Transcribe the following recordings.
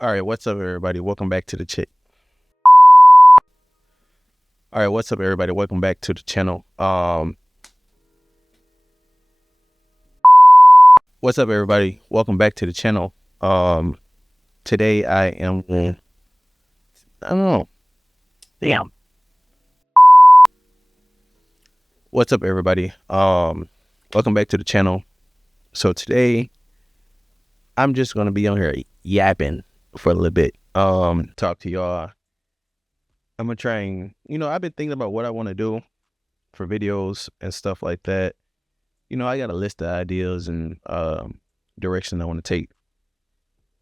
All right, what's up, everybody? Welcome back to the All right, what's up, everybody? Welcome back to the channel. What's up, everybody? Welcome back to the channel. Today I am. I don't know. Damn. What's up, everybody? Welcome back to the channel. So today I'm just gonna be on here yapping for a little bit. Talk to y'all. I'm gonna try and I've been thinking about what I want to do for videos and stuff like that. I got a list of ideas and direction I want to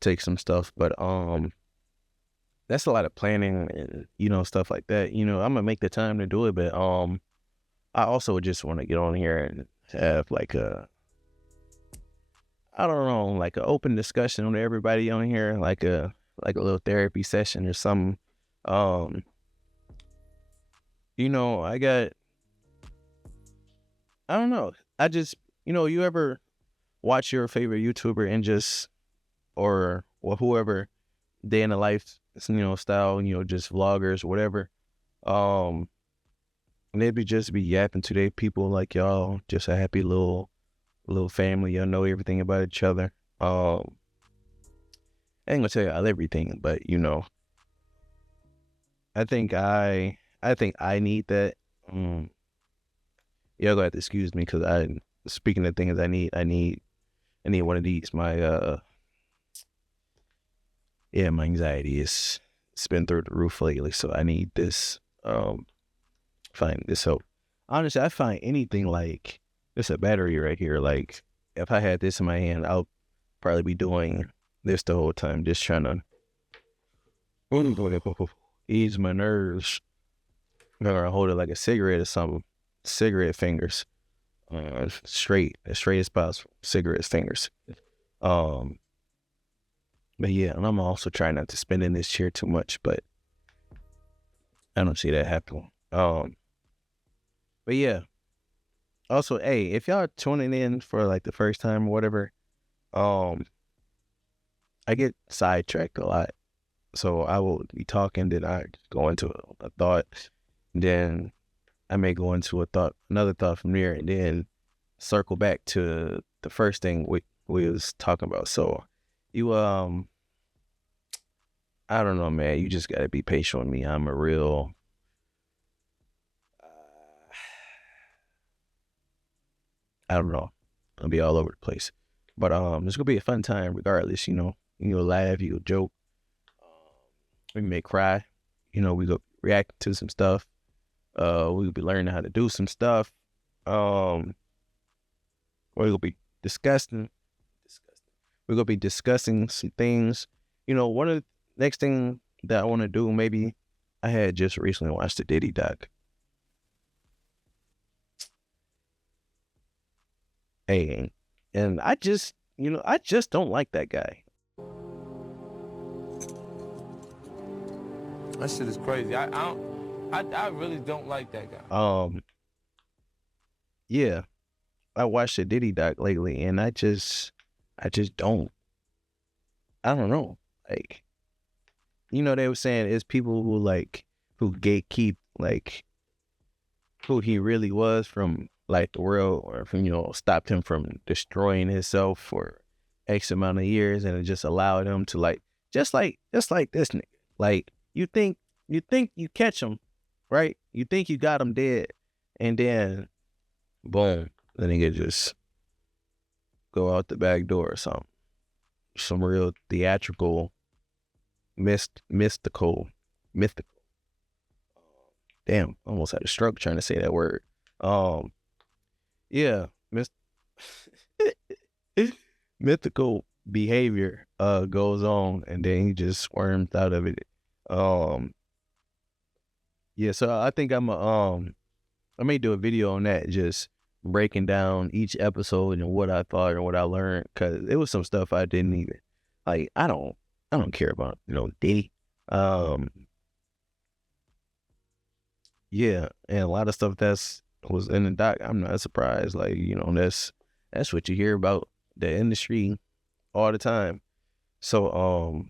take some stuff, but that's a lot of planning and stuff like that. I'm gonna make the time to do it, but I also just want to get on here and have like I don't know, like an open discussion with everybody on here, like a little therapy session or something. um I don't know, I just you ever watch your favorite YouTuber and just or whoever day in the life, style, just vloggers, whatever. Um, and they'd be yapping to their people like y'all, just a happy little family. Y'all know everything about each other. I ain't gonna tell y'all everything, but I think I need that. Um, y'all gonna have to excuse me because speaking of things I need one of these. My anxiety is it's been through the roof lately, so I need this. Find this help. Honestly, I find anything like it's a battery right here. Like if I had this in my hand, I'll probably be doing this the whole time, just trying to ease my nerves. I'm gonna hold it like a cigarette or something. Cigarette fingers, straight as possible. Cigarette fingers. Um, but yeah, and I'm also trying not to spin in this chair too much, but I don't see that happening. But yeah. Also, hey, if y'all tuning in for like the first time or whatever, um, I get sidetracked a lot. So I will be talking, then I go into a thought, then I may go into another thought from there, and then circle back to the first thing we was talking about. So you I don't know, man. You just gotta be patient with me. I'm a real I don't know. I'll be all over the place. But it's gonna be a fun time regardless, You'll laugh, you'll joke, we may cry, we go react to some stuff. We'll be learning how to do some stuff. We're gonna be discussing we're gonna be discussing some things. One of the next thing that I wanna do, maybe I had just recently watched the Diddy doc. Hey, and I just don't like that guy. That shit is crazy. I really don't like that guy. Yeah, I watched the Diddy doc lately, and I just I don't know. Like, they were saying it's people who gatekeep like who he really was from like the world, or from stopped him from destroying himself for X amount of years, and it just allowed him to just like this nigga. Like you think you catch him, right? You think you got him dead, and then boom, the nigga just go out the back door or something. Some real theatrical, mythical. Damn, almost had a stroke trying to say that word. Um, yeah, mythical behavior goes on, and then he just squirms out of it. Um, yeah, so I think I may do a video on that, just breaking down each episode and what I thought and what I learned, because it was some stuff I didn't even like. I don't care about Diddy. Um, yeah, and a lot of stuff that's was in the doc, I'm not surprised. Like, that's what you hear about the industry all the time. So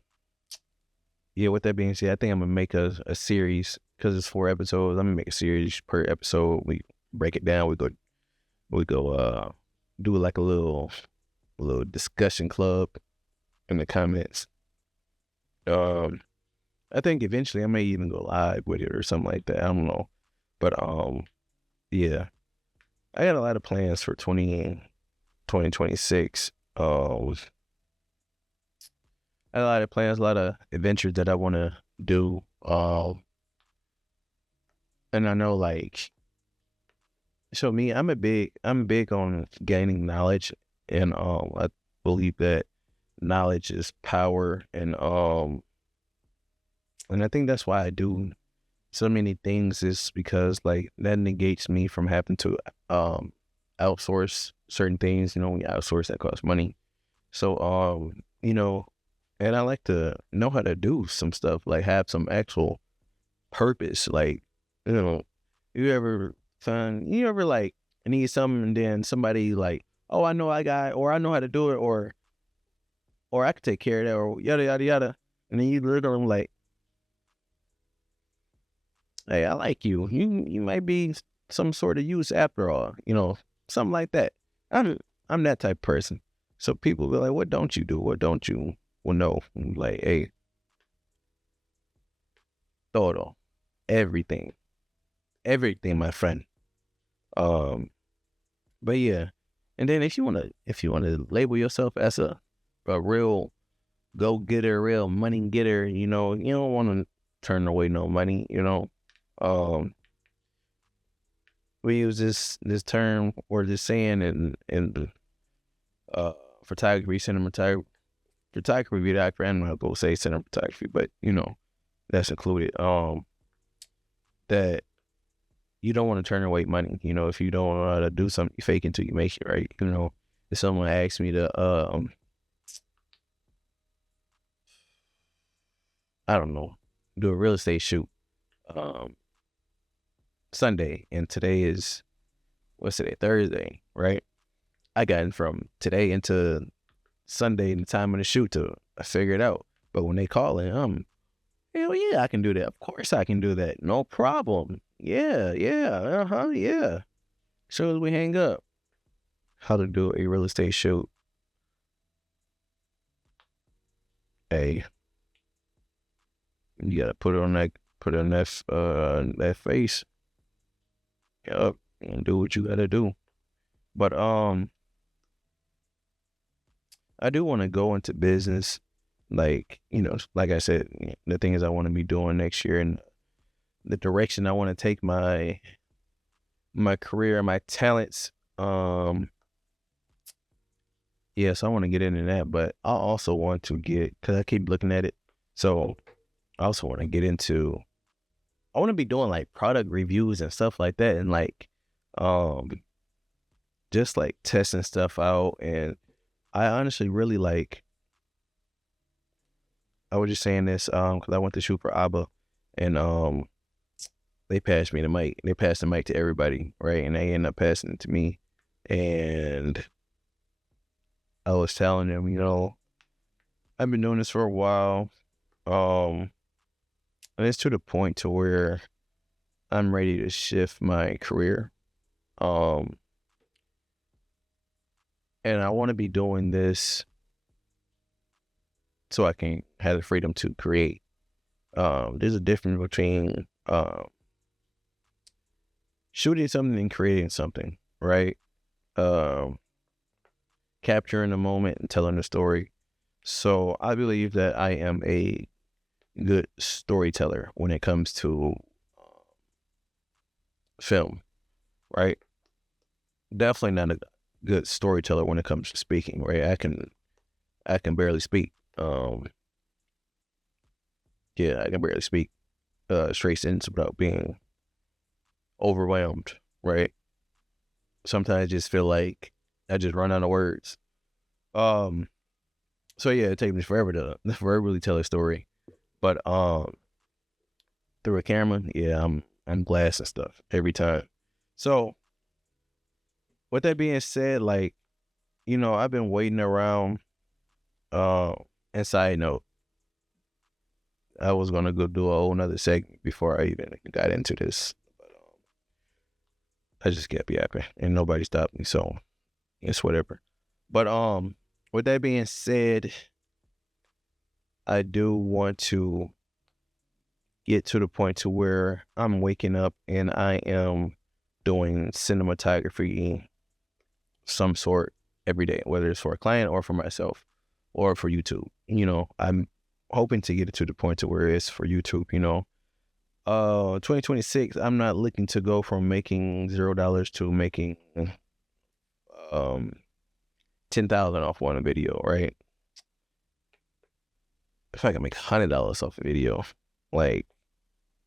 yeah, with that being said, I think I'm gonna make a series because it's 4 episodes. I'm gonna make a series per episode. We break it down. We go do like a little discussion club in the comments. Um, I think eventually I may even go live with it or something like that. I don't know, but yeah, I got a lot of plans for 2026. I got a lot of plans, a lot of adventures that I want to do. And I know like, so me, I'm big on gaining knowledge, and I believe that knowledge is power, and I think that's why I do so many things, is because like that negates me from having to um outsource certain things. When you outsource, that costs money. So and I like to know how to do some stuff, like have some actual purpose. Like, you know, you ever like need something and then somebody like, oh, I know I got, or I know how to do it, or I could take care of that, or yada yada yada. And then you look at them like, hey, I like you. You might be some sort of use after all, something like that. I'm that type of person. So people be like, what don't you do? What don't you know? I'm like, hey, todo, everything, everything, my friend. Um, but yeah, and then if you wanna label yourself as a real go getter, real money getter, you don't want to turn away no money. Um, we use this term or this saying in uh photography, cinematography, videography. I'm not gonna say cinematography, but that's included. That you don't want to turn away money. If you don't know how to do something, you fake it until you make it, right? If someone asks me to I don't know, do a real estate shoot um Sunday, and today is, what's today, Thursday, right? I got in from today into Sunday, the time of the shoot, to figure it out. But when they call in, hell yeah, I can do that. Of course I can do that. No problem. Yeah, yeah, yeah. Soon as we hang up, how to do a real estate shoot. Hey, you gotta put on that face. Yup, and do what you gotta do. But I do want to go into business, like like I said, the things I want to be doing next year, and the direction I want to take my career, my talents. Yes, I want to get into that, but I also want to because I keep looking at it. So I also want to get into, I want to be doing like product reviews and stuff like that, and like, um, just like testing stuff out. And I honestly really like, I was just saying this, because I went to shoot for ABBA, and they passed me the mic. They passed the mic to everybody, right? And they ended up passing it to me. And I was telling them, I've been doing this for a while. Um, and it's to the point to where I'm ready to shift my career. Um, and I want to be doing this so I can have the freedom to create. There's a difference between shooting something and creating something, right? Um, Capturing the moment and telling the story. So I believe that I am a good storyteller when it comes to film, right? Definitely not a good storyteller when it comes to speaking, right? I can barely speak. Yeah, I can barely speak straight sentence without being overwhelmed, right? Sometimes I just feel like I just run out of words. Um, so yeah, it takes me forever to verbally tell a story. But through a camera, yeah, I'm glass and stuff every time. So with that being said, like, I've been waiting around. Uh, and side note, I was gonna go do a whole nother segment before I even got into this, but I just kept yapping and nobody stopped me, so it's whatever. But with that being said, I do want to get to the point to where I'm waking up and I am doing cinematography some sort every day, whether it's for a client or for myself or for YouTube. I'm hoping to get it to the point to where it's for YouTube. 2026, I'm not looking to go from making $0 to making 10,000 off one video, right? If I can make $100 off a video,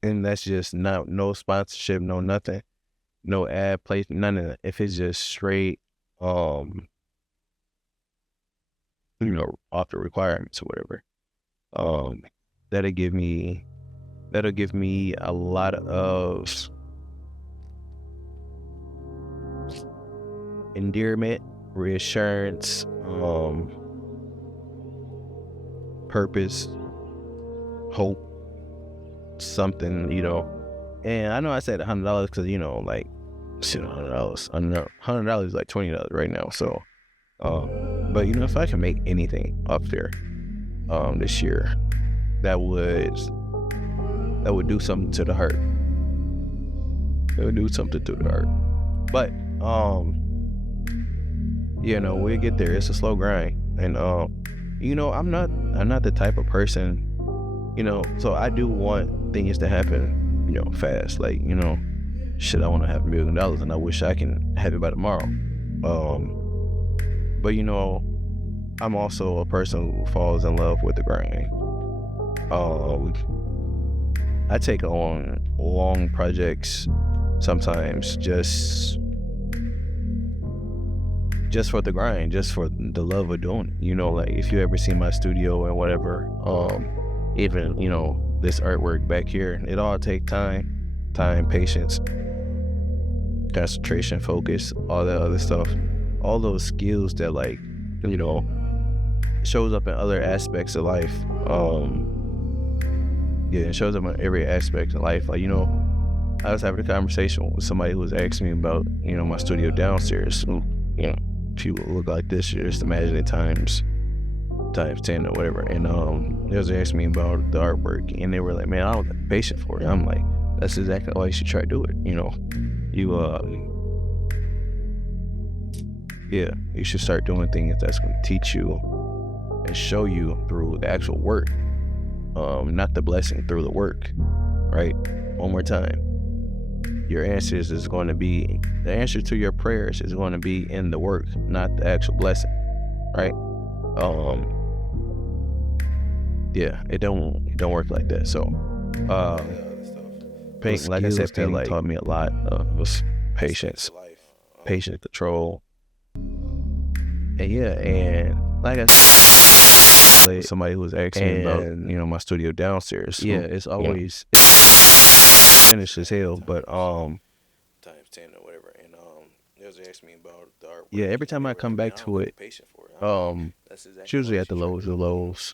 and that's just no sponsorship, no nothing, no ad placement, none of that. If it's just straight, off the requirements or whatever, that'll give me a lot of endearment, reassurance, purpose, hope, something, And I know I said $100 because shit, $100. I know $100 is like $20 right now. So, but if I can make anything up there, this year, that would do something to the heart. It would do something to the heart. But we'll get there. It's a slow grind, and I'm not the type of person, so I do want things to happen, fast. Shit, I want to have $1 million, and I wish I can have it by tomorrow. But I'm also a person who falls in love with the grind. I take on long projects sometimes just for the grind, just for the love of doing it. If you ever see my studio and whatever, even this artwork back here, it all take time, patience, concentration, focus, all that other stuff, all those skills that shows up in other aspects of life. It shows up in every aspect of life. I was having a conversation with somebody who was asking me about my studio downstairs. If you look like this, you just imagine it times 10 or whatever. And they was asking me about the artwork, and they were like, man, I don't have patience for it. I'm like, that's exactly why you should try to do it. You should start doing things that's going to teach you and show you through the actual work, not the blessing, through the work, right? One more time. The answer to your prayers is going to be in the work, not the actual blessing, right? It don't work like that. So, painting, like I said, painting taught me a lot of patience, control, and like I said, somebody who was asking me about my studio downstairs. It's always finished as hell, but times 10 or whatever. And they was asking me about the artwork. Every time I come back to it, it's usually at the lowest of lows.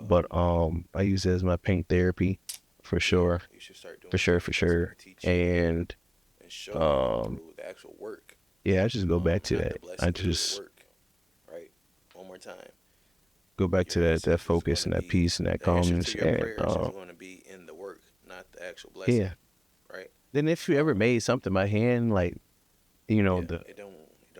But I use it as my paint therapy, for sure. And I just go back to that. I just go back to that focus and that peace and that calmness. And then if you ever made something by hand, it don't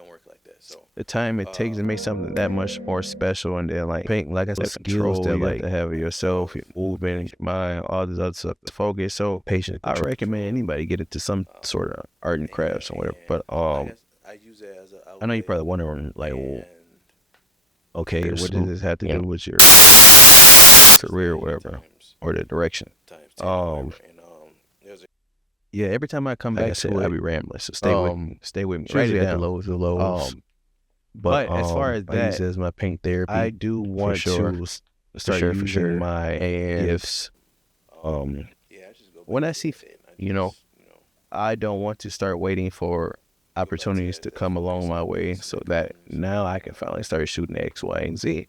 work like that. So the time it takes to make something that much more special, and then paint, like I said, skills that you have to have of yourself, your movement, your mind, all this other stuff to focus. So patient. I recommend anybody get into some sort of art and crafts or whatever. But I know you're probably wondering okay, what does this have to do with your career or whatever, or the direction? Every time I come back to it, I'll be rambling. So stay with me. Write it down. The lows. But as far as that, I use it as my paint therapy. I do want to start using my gifts. When I see fit, I don't want to start waiting for opportunities to come along my way, so that now I can finally start shooting X, Y, and Z.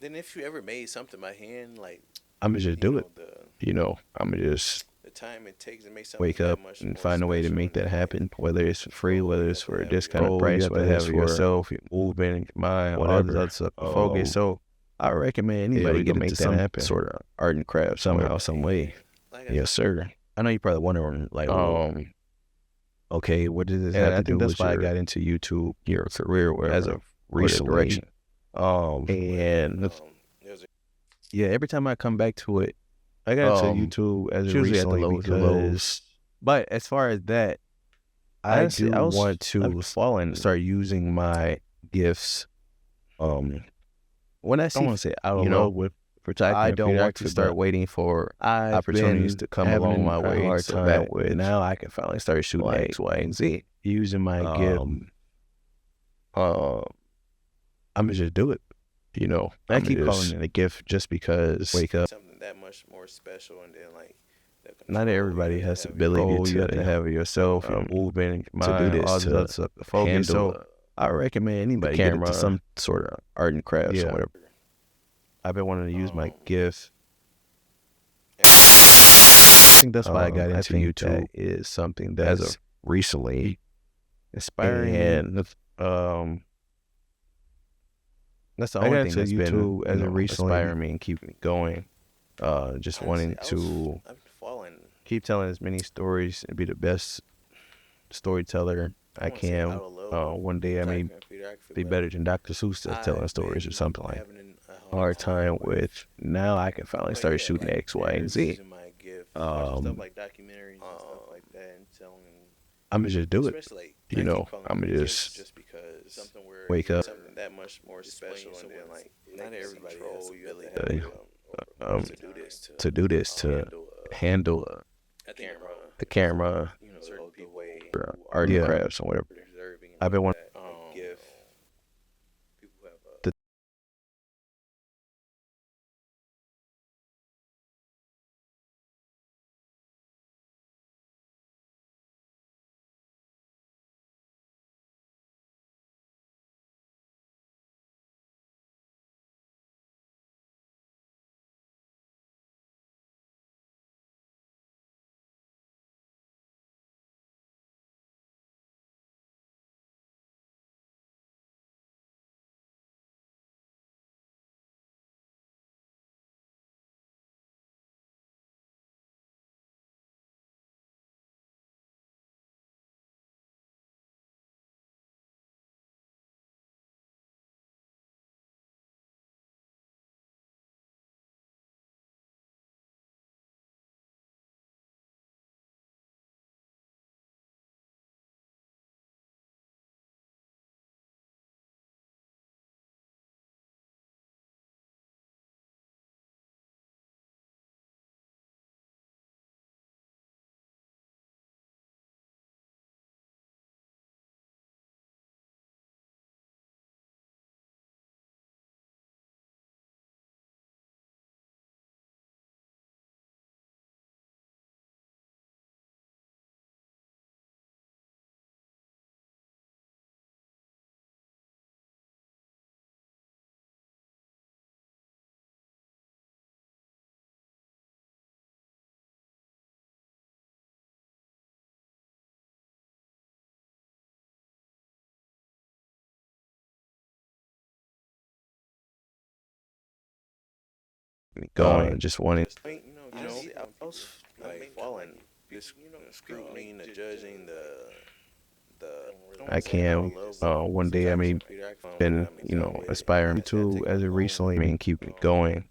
Then if you ever made something by hand, like I'ma just do it. I'ma just the time it takes to make something wake that up much and more find a way to special, make and that then like happen, whether it's for free, control, whether you it's have to for a have your discounted goal, price, you have to whether it's have for yourself, your movement, mind, all whatever. this other stuff to focus. So I recommend Yeah, anybody we get gonna into make that some happen. sort of art and craft somehow, some way. Like Yes, sir. I know you're probably wondering, like, okay, what does this and have I to do think that's with why I got into YouTube, your career, or whatever, as of or the recently. direction? And Yeah, every time I come back to it, I got into YouTube as it's of usually at the recently lows of lows. because, But as far as that, I honestly, do want I've to fallen. start using my gifts. When I I see, want to say out of you know, love with photography I and don't want to videography, start but waiting for I've opportunities been to come having along my a way hard so time that with now I can finally start shooting like X, Y, and Z. using my gift. I'm gonna just do it. I keep calling it a gift just because Wake up. something that much more special, and then like Not everybody has the ability goal, you have to to have yourself, your movement, to do mind, all this, this to other stuff to focus. handle. So I recommend The anybody get into camera, some sort of art and crafts or yeah. whatever. I've been wanting to use my gift. I think that's why I got I into think YouTube. that is something as that's of recently inspiring, and that's the I only got thing into that's YouTube been as of recently. inspiring me and keeping me going. Just wanting to keep telling as many stories and be the best storyteller I can. One day I may be better than Dr. Seuss at telling stories or something like that. Hard time with now I can finally start shooting X, Y, and Z. I'm gonna just do it. I'm gonna just wake up. To do this, to handle the camera, art and crafts, or whatever. I've been wanting going, just wanting. I can. One day I may been, aspiring to as of recently and keep me going.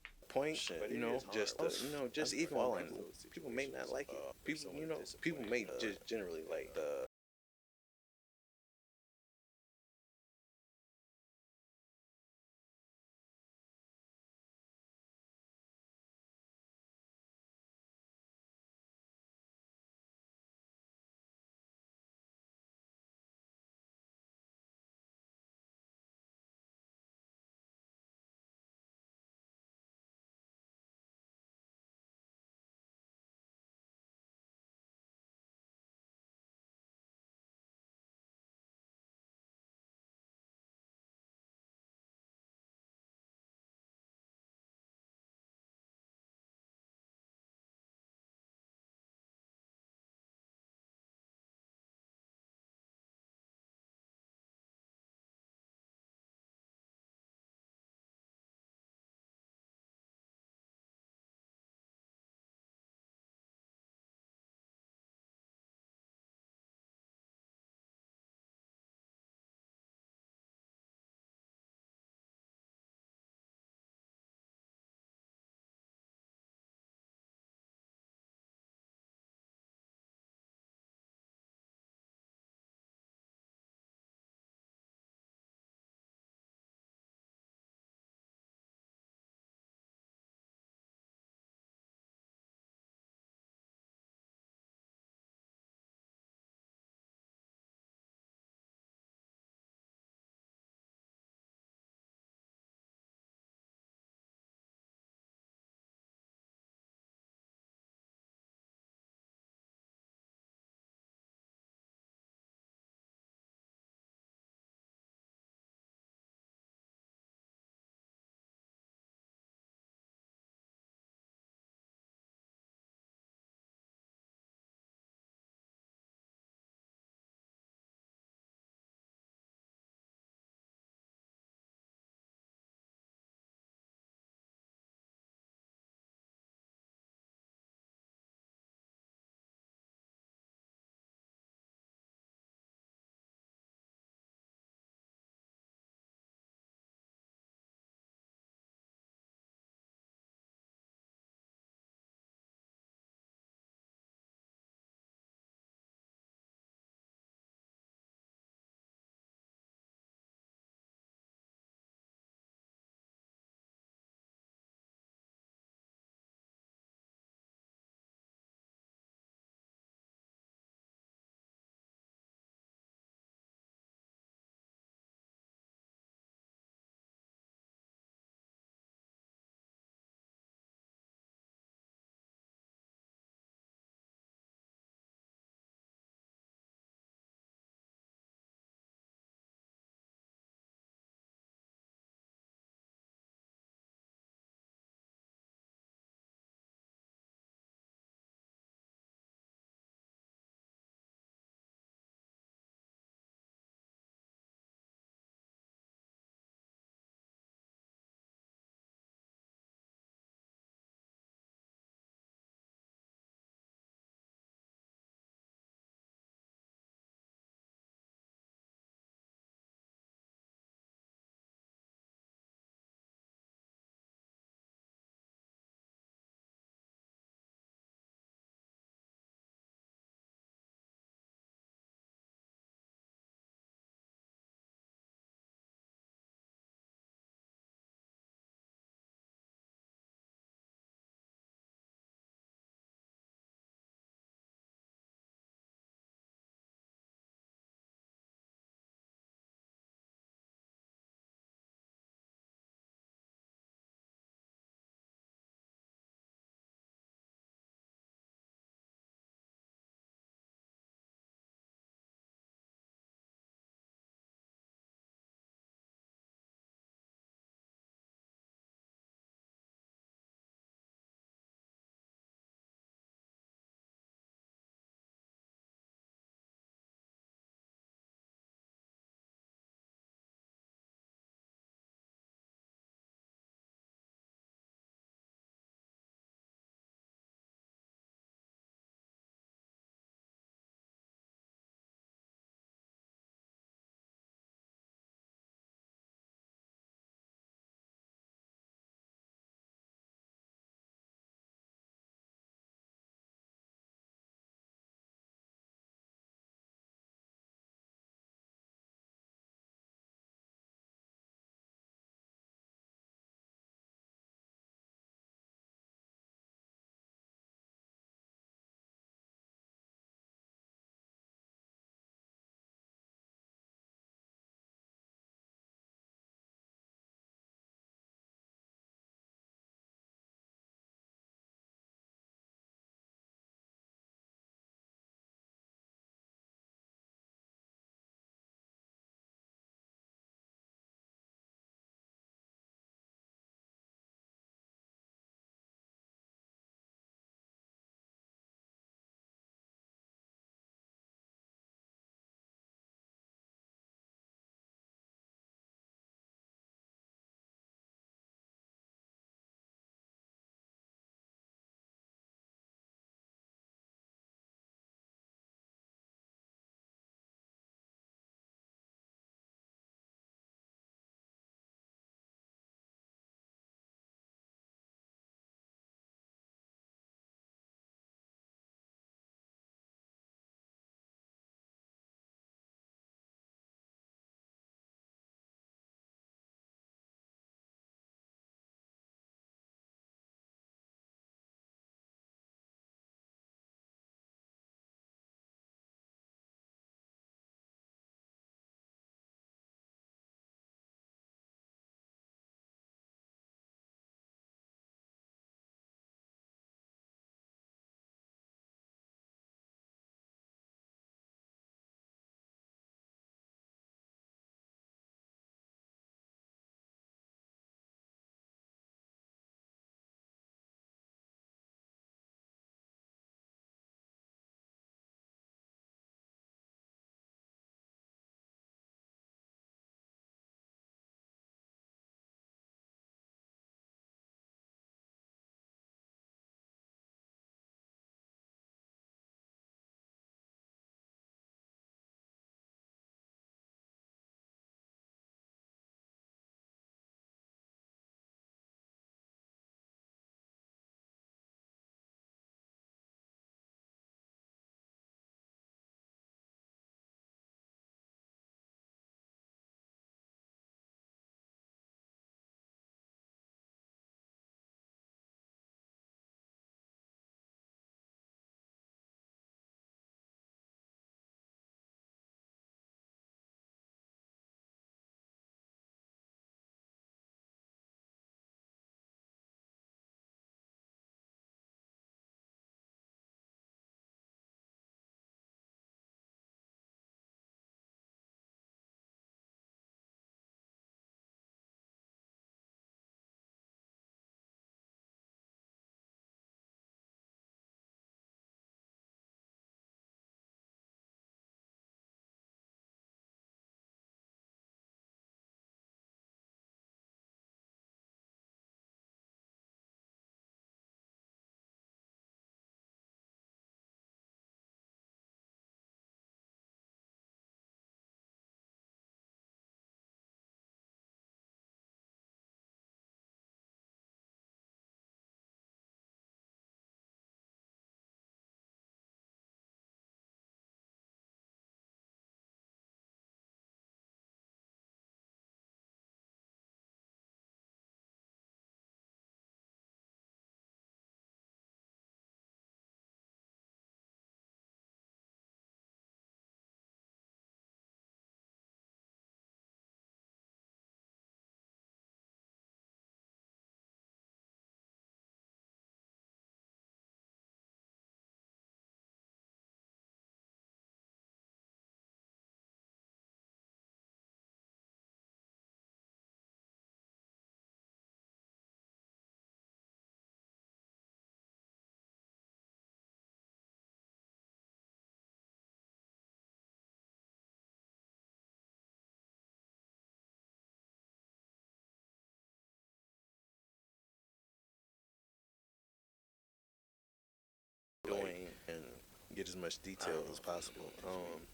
get as much detail as possible.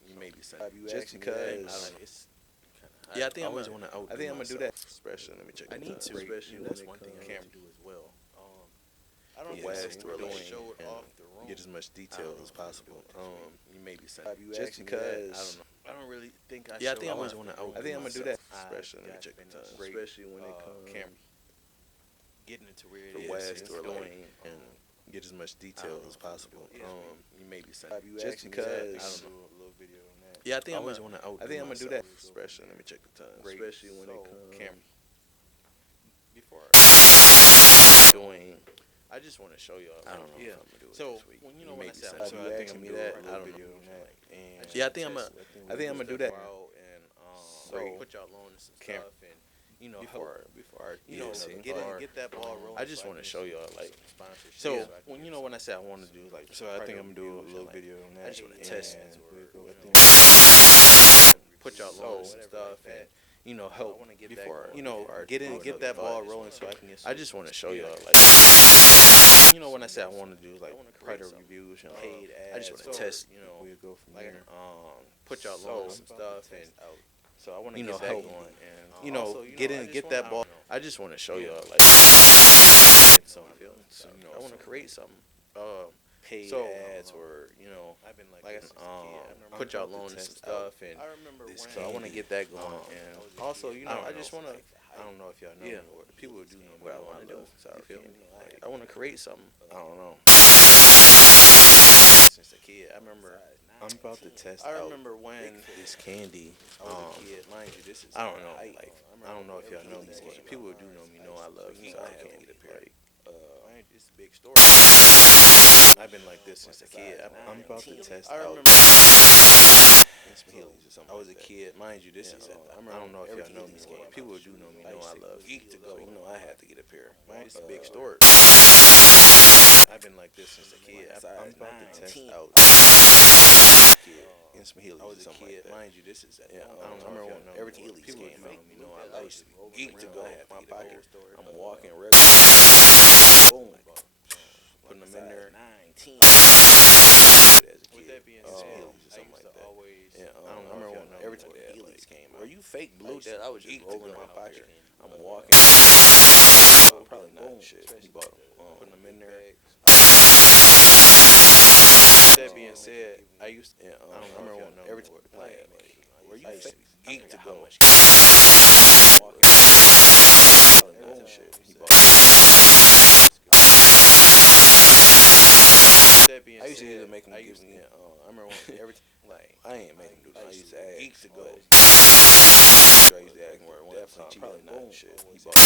You may be saying just because. I don't know. It's yeah, I think I'm gonna do that. Especially, let me check. I need to. Especially that's one thing I need to do as well. I don't know what we're doing show it off the room. Get as much detail as possible. You may be saying just because. I don't know. I don't really think I. Yeah, I think I always want to. I think I'm gonna do that. Especially, let me check the time. Especially when it comes camera. Getting into where it is. West or doing and get as much detail as possible. You may be saying just because. I don't know. A little video on that. Yeah, I think I always want to. I think I'm gonna do that. Especially, let me check the time. Especially when it comes camera. Before doing. I just want to show y'all. I don't know if I'm gonna do it this week. When when I said, so I think I'm gonna do that. I don't know. Yeah, I think I'm gonna do that. And put y'all on some stuff and before get that ball rolling. I just want to show y'all like so when when I say I want to do like so I think I'm gonna do a little video on that. I just want to test it. Put y'all on some stuff and help before get that ball rolling so I can get. I just want to show y'all like when I say I want to do like product reviews and paid ads. I just want to test. We'll go from there. Put y'all on some stuff and. So I want to get that going and get that ball. I just want to show y'all like some feelings. So, I want to create something. Paid ads or I've been like put y'all on some stuff and I remember so I want to get that going and also I just want to I don't know if y'all know or people do know what I want to do. So I feel I want to create something. I don't know. Since a kid, I remember. I'm about to test. I remember when this candy. Mind you, this is. I don't know. Like I don't know if y'all know me. People who do know me know I love sour candy. It's a big story. I've been like this since a kid. I'm about to test. I remember. I was a kid. Mind you, this is. I don't know if y'all know me. People who do know me know I love geek to go. I had to get a pair. It's a big story. I've been like this since a kid. I'm about to test out. In some Heelys. I was a kid. Mind you, this is. I remember when everything Heelys came out. I used to geek to go. My pocket. I'm walking regular. Boom. Putting them in there. 19. With that being said, something like that. I remember when everything Heelys came out. Were you fake blue? That I was just rolling in my pocket. I'm walking. Probably not shit. He bought them. Putting them in there. That being said, I used to. I remember when everything. Were you fake geek to go? Walking. Shit. He bought them. That being said, I used to either make them give me. I remember when everything. Like I ain't making them do that. I used to ask. Geek to go. I used to ask where it went. Probably not shit. He bought them.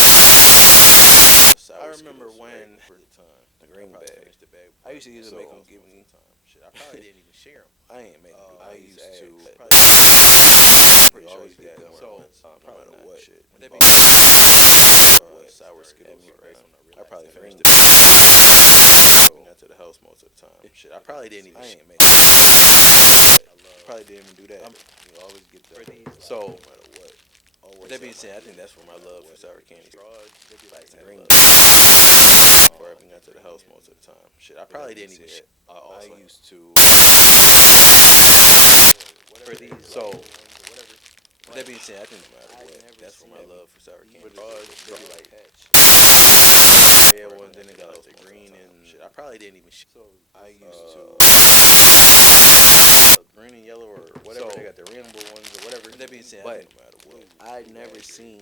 I remember when the green bag. I used to either make them give me. I probably didn't even share them. I ain't making them. I used to. Pretty sure you got them. So probably not what. Shit. Sour Skittles. I probably finished it. Got to the house most of the time. Shit, I probably didn't even. I ain't making. Probably didn't even do that. You always get that. So. With that being said, I think that's where my love for sour candy. Like green. Before I even got to the house most of the time. Shit, I probably didn't even. I used to. So, with that being said, I think no matter what, that's where my love for sour candy. Like red ones, then it got the green and shit. I probably didn't even. I used to. Green and yellow or whatever. They got the rainbow ones or whatever. That being said, but I'd never seen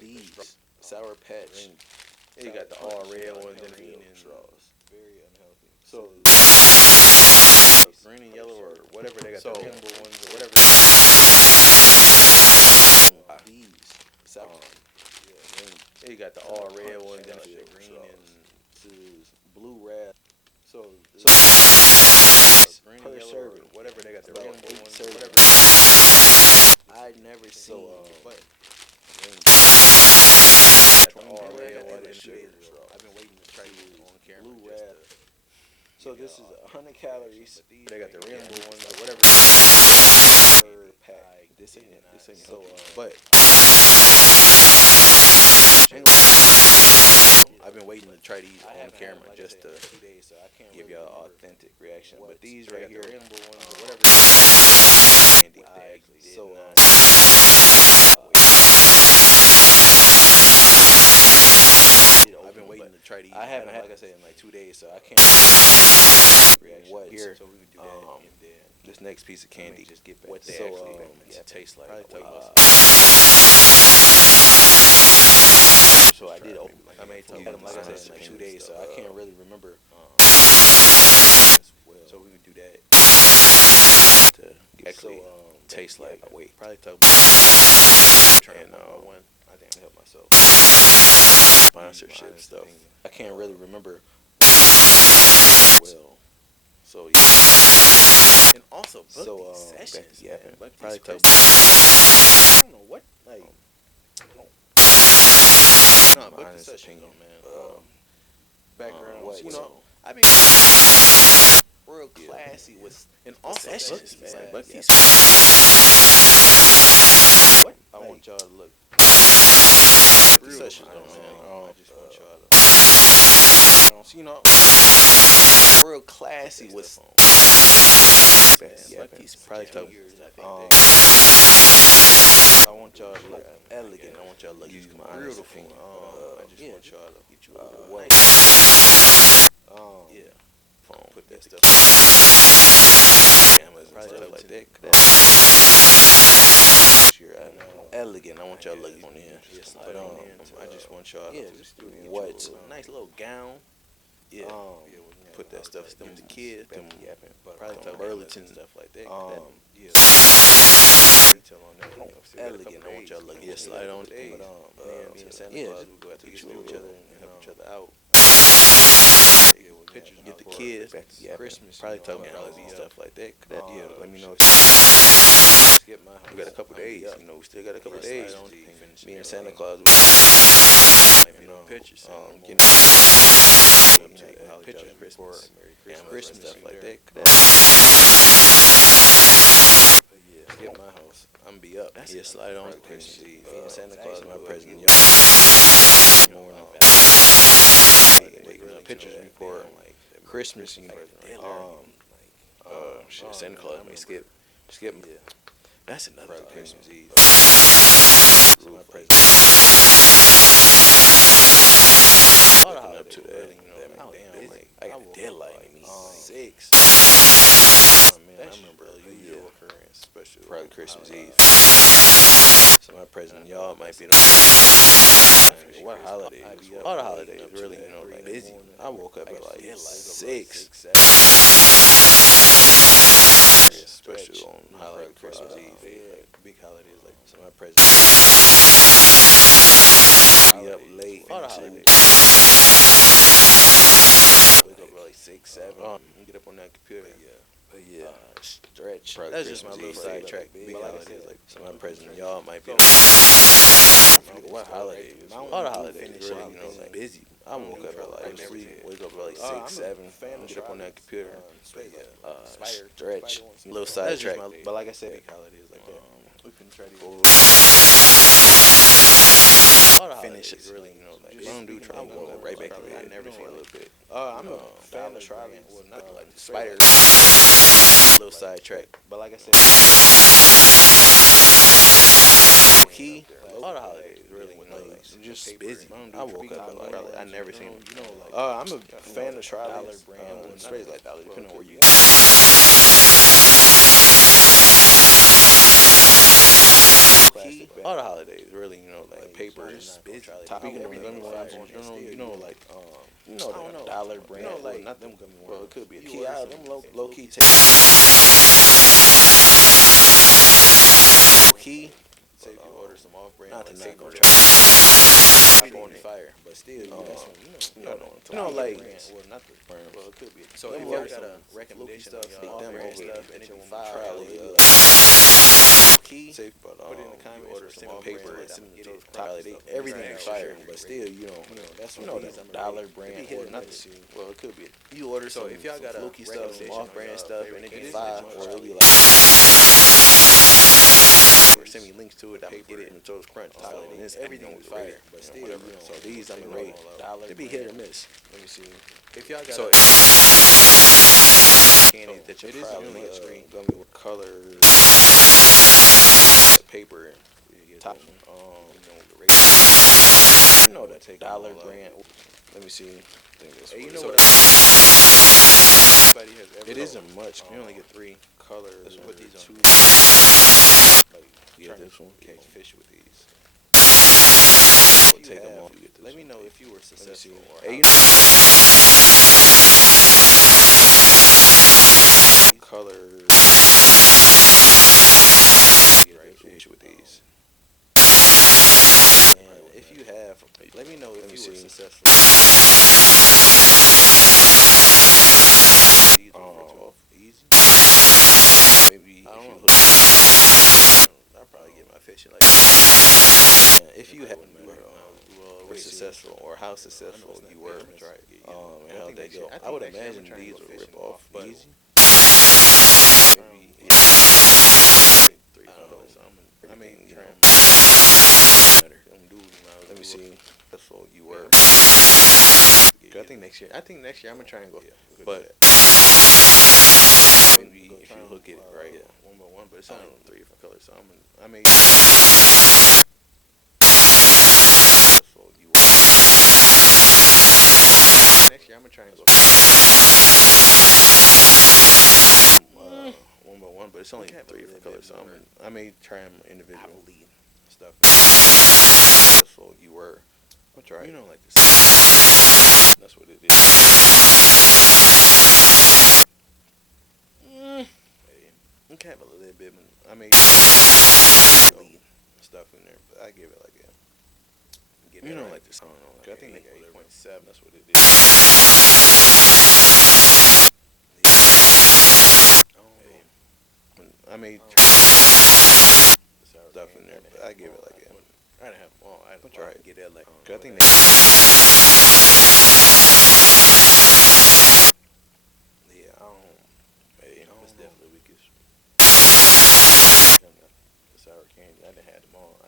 these Sour Patch. You got the all red ones and green and straws. Very unhealthy. So green and yellow or whatever. They got the rainbow ones or whatever. These sour. You got the all red ones and the green and blue red. So green and yellow or whatever. They got the rainbow ones or whatever. I'd never seen, but all red and I've been waiting to try you on camera. Blue red. So this is 100 calories. They got the rainbow ones or whatever. Per pack. This ain't it. This ain't so. But I've been waiting to try these on camera just to give y'all authentic reaction. But these right here, whatever. So I've been waiting to try these. I haven't had, like I said, in like 2 days, so I can't what here. So we would do that, and then this next piece of candy, just get back what they actually taste like. So I did open. I made them, like I said, in like 2 days, so I can't really remember. So we would do that to actually taste like. Wait, probably talk about and I think I help myself. Sponsorship stuff. I can't really remember. Well, so yeah. And also book these sessions. Yeah, probably talk. I don't know what like. No, book the session, man. Background, you know, I mean, real classy with and also sessions, man. But these. What I want y'all to look. Real sessions, man. I just want y'all to. You know, real classy with. Yeah, probably talk. I want y'all to look elegant. I want y'all to look beautiful. I just want y'all to get you a white. Yeah, phone. Put that stuff. Cameras and stuff like that. Elegant. I want y'all to look on here. But I just want y'all to what nice little gown. Yeah. Put that stuff with the kids. Them probably talk Burlington and stuff like that. Yeah. Elegant. I want y'all to look. Yeah, slide on. Me and Santa Claus, we go out to each other and help each other out. Pictures, get the kids, Christmas, probably talking about stuff like that. Yeah, let me know. We got a couple days, you know, we still got a couple days. Me and Santa Claus, pictures, getting pictures, Christmas, stuff like that. Get my house, I'm be up. Yeah, slide on Christmas Eve. Me and Santa Claus, my present, y'all. Pictures before Christmas, and Santa Claus may skip me. That's another Christmas Eve. My present. Open up to that, you know, I got a deadline in me. 6. Oh man, I remember a usual occurrence, especially probably Christmas Eve. So my present, y'all might be what holidays? All the holidays, really, you know, like busy. I woke up at like 6, 7. Especially on holiday, Christmas Eve, big holidays like so. My present. Be up late. All the holidays. Wake up at like 6, 7. Get up on that computer. But yeah, stretch. That's just my little sidetrack. Big holidays like so. My present, y'all might be. What holidays? All the holidays, really, you know, like busy. I woke up at like wake up at like 6, 7. Get up on that computer. Stretch. Little sidetrack. But like I said, big holidays like that. We can try to finish it, really, you know, like I don't do try. I'm going right back to bed. I never seen a little bit. I'm a fan of traveling. Well, not like the spider. Little sidetrack. But like I said, key. All the holidays, really, you know, like just busy. I woke up at like I never seen. I'm a fan of traveling. Straight like dollar, depending on where you. All the holidays, really, you know, like papers, speaking of you know, like dollar brand, you know, like not them gummy worms. Well, it could be a key. Them low key take key. Say if you order some off brand, not to not go try. On fire, but still, you know, like well, not the brand. Well, it could be. So if you got a recommendation stuff, them brand stuff, anything fire. Key, say, but put it in the comments, order some paper, everything is fire, but still, you know, that's the dollar brand or nothing. Well, it could be. You order so if y'all got a fluky stuff, some off-brand stuff, and it be fire, or it'll be like, or send me links to do it, I'm gonna get it until it's crunch. And this everything was fire, but still, you know. So these I'm rate they be hit or miss. Let me see. If y'all got so candy that you probably gummy with colors, paper, top. The rate. You know that dollar brand. Let me see. Hey, you know what? It isn't much. You only get 3 colors. What these are. 2. Like, yeah, this one. Catch fish with these. We'll take them off. Let me know if you were successful. Hey, colors. Fish with these. And if you have, let me know if you were successful. Easy. Maybe I don't know. I'll probably get my fishing like that. If you have were successful or how successful you were, and how they go. I would imagine these would rip off easy. Maybe 3 colors. I mean, you know. Let me see. That's what you were. I think next year. I'm gonna try and go. But maybe if you look at it right, 1 by 1. But it's only 3 different colors. So I may. That's what you were. Next year I'm gonna try and go. 1 by 1, but it's only 3 different colors. So I may try them individually stuff. That's what you were. I'll try. You know, like this. That's what it is. You can have a little bit. I mean, stuff in there, but I give it like a. You know, like this. I don't know. Like I think like 8.7. That's what it is. I made stuff in there, but I give it like a. I didn't have them all. I didn't try to get that like. I think they. Yeah, I don't. Hey, it's definitely weakest. The sour candy. I didn't have them all. I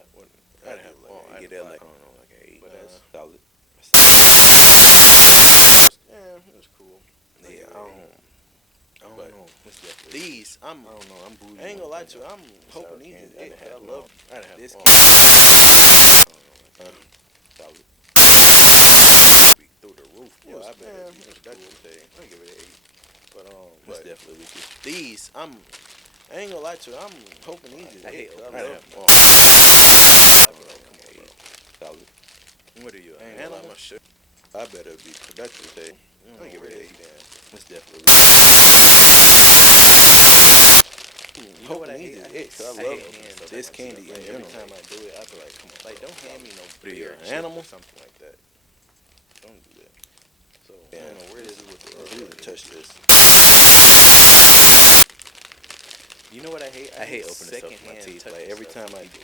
didn't have them all. I get that like. I don't know, like an 8. But that's solid. Yeah, it was cool. Yeah, I don't know. These, I don't know. I'm bougie. I ain't gonna lie to you. I'm hoping these is it. I love this. Solid. Through the roof. Yeah, I bet that's cool. I give it an 8. But it's definitely weakest. These, I ain't gonna lie to you. I'm hoping these is it. I love them. Solid. What are you? I ain't like my shirt. I better be productive today. I give it an 8. It's definitely. You know what I hate? I love this candy, and every time I do it, I be like, come on, like don't hand me no beer animal or something like that. Don't do that. So I don't know where this is with the. You touch this. You know what I hate? I hate opening stuff with my teeth. Like every time I do,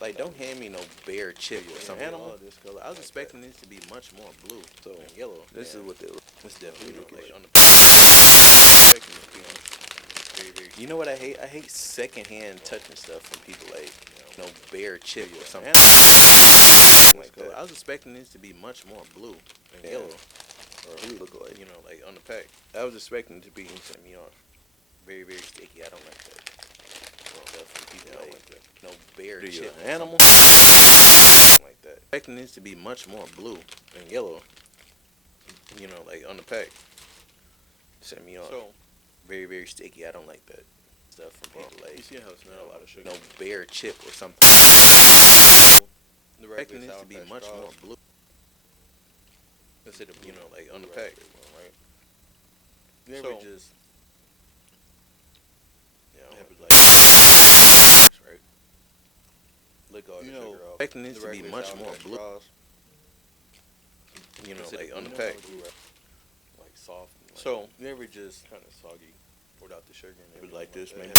like don't hand me no bear chip or some animal. This color. I was expecting this to be much more blue, so yellow. This is what it's definitely like on the. You know what I hate? I hate secondhand touching stuff from people like bear chip or something like that. I was expecting this to be much more blue and yellow or blue look like like on the pack. I was expecting it to be very very sticky. I don't like that. Stuff from people like no bear chip animal like that. Expecting this to be much more blue and yellow. Like on the pack. Set me off. So very very sticky. I don't like that stuff from people like. You see how it smells a lot of sugar. No bear chip or something. The regular needs to be much more blue. Instead of like on the pack, right? You ever just have it like right? Lick all the sugar off. Expecting this to be much more blue. Like on the pack, like soft. So you ever just kind of soggy without the sugar in it, like this, maybe.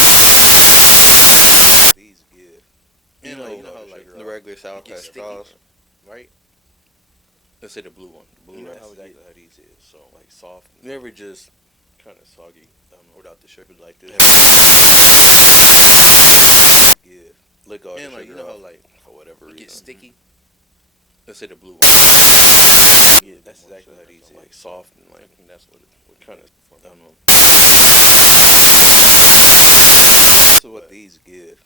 These good. You know how like the regular Sour Patch straws, right? Let's say the blue one. The blue one. How these is. So like soft. You ever just kind of soggy without the sugar, like this. Good. lick all the And like you sugar know how off like for whatever it reason. gets sticky. Let's say the blue one. Yeah, that's exactly how these like soft and like that's what kind of I don't know. That's what these give.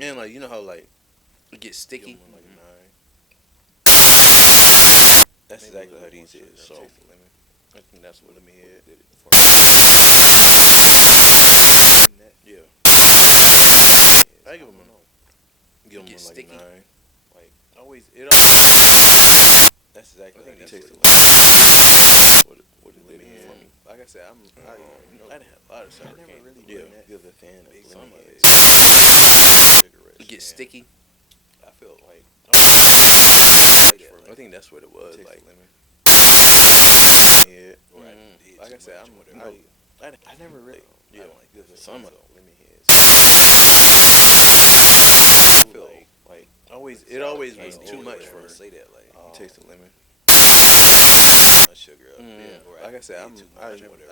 And like you know how like it gets sticky. Like a 9. That's exactly how these is. So I think that's what me did it for. Yeah. I give them Give them like sticky. a 9. Like always it. That's exactly how it tastes. What it did for me. Like I said, I didn't have a lot of sour candy. Really give a fan of some of it. It gets sticky. I feel like I think that's what it was. Like lemon. Yeah. Like I said, I never really give some of lemon heads. I feel like always it always was too much for me. Say that like you taste the lemon. Sugar up. Yeah. Like I said, I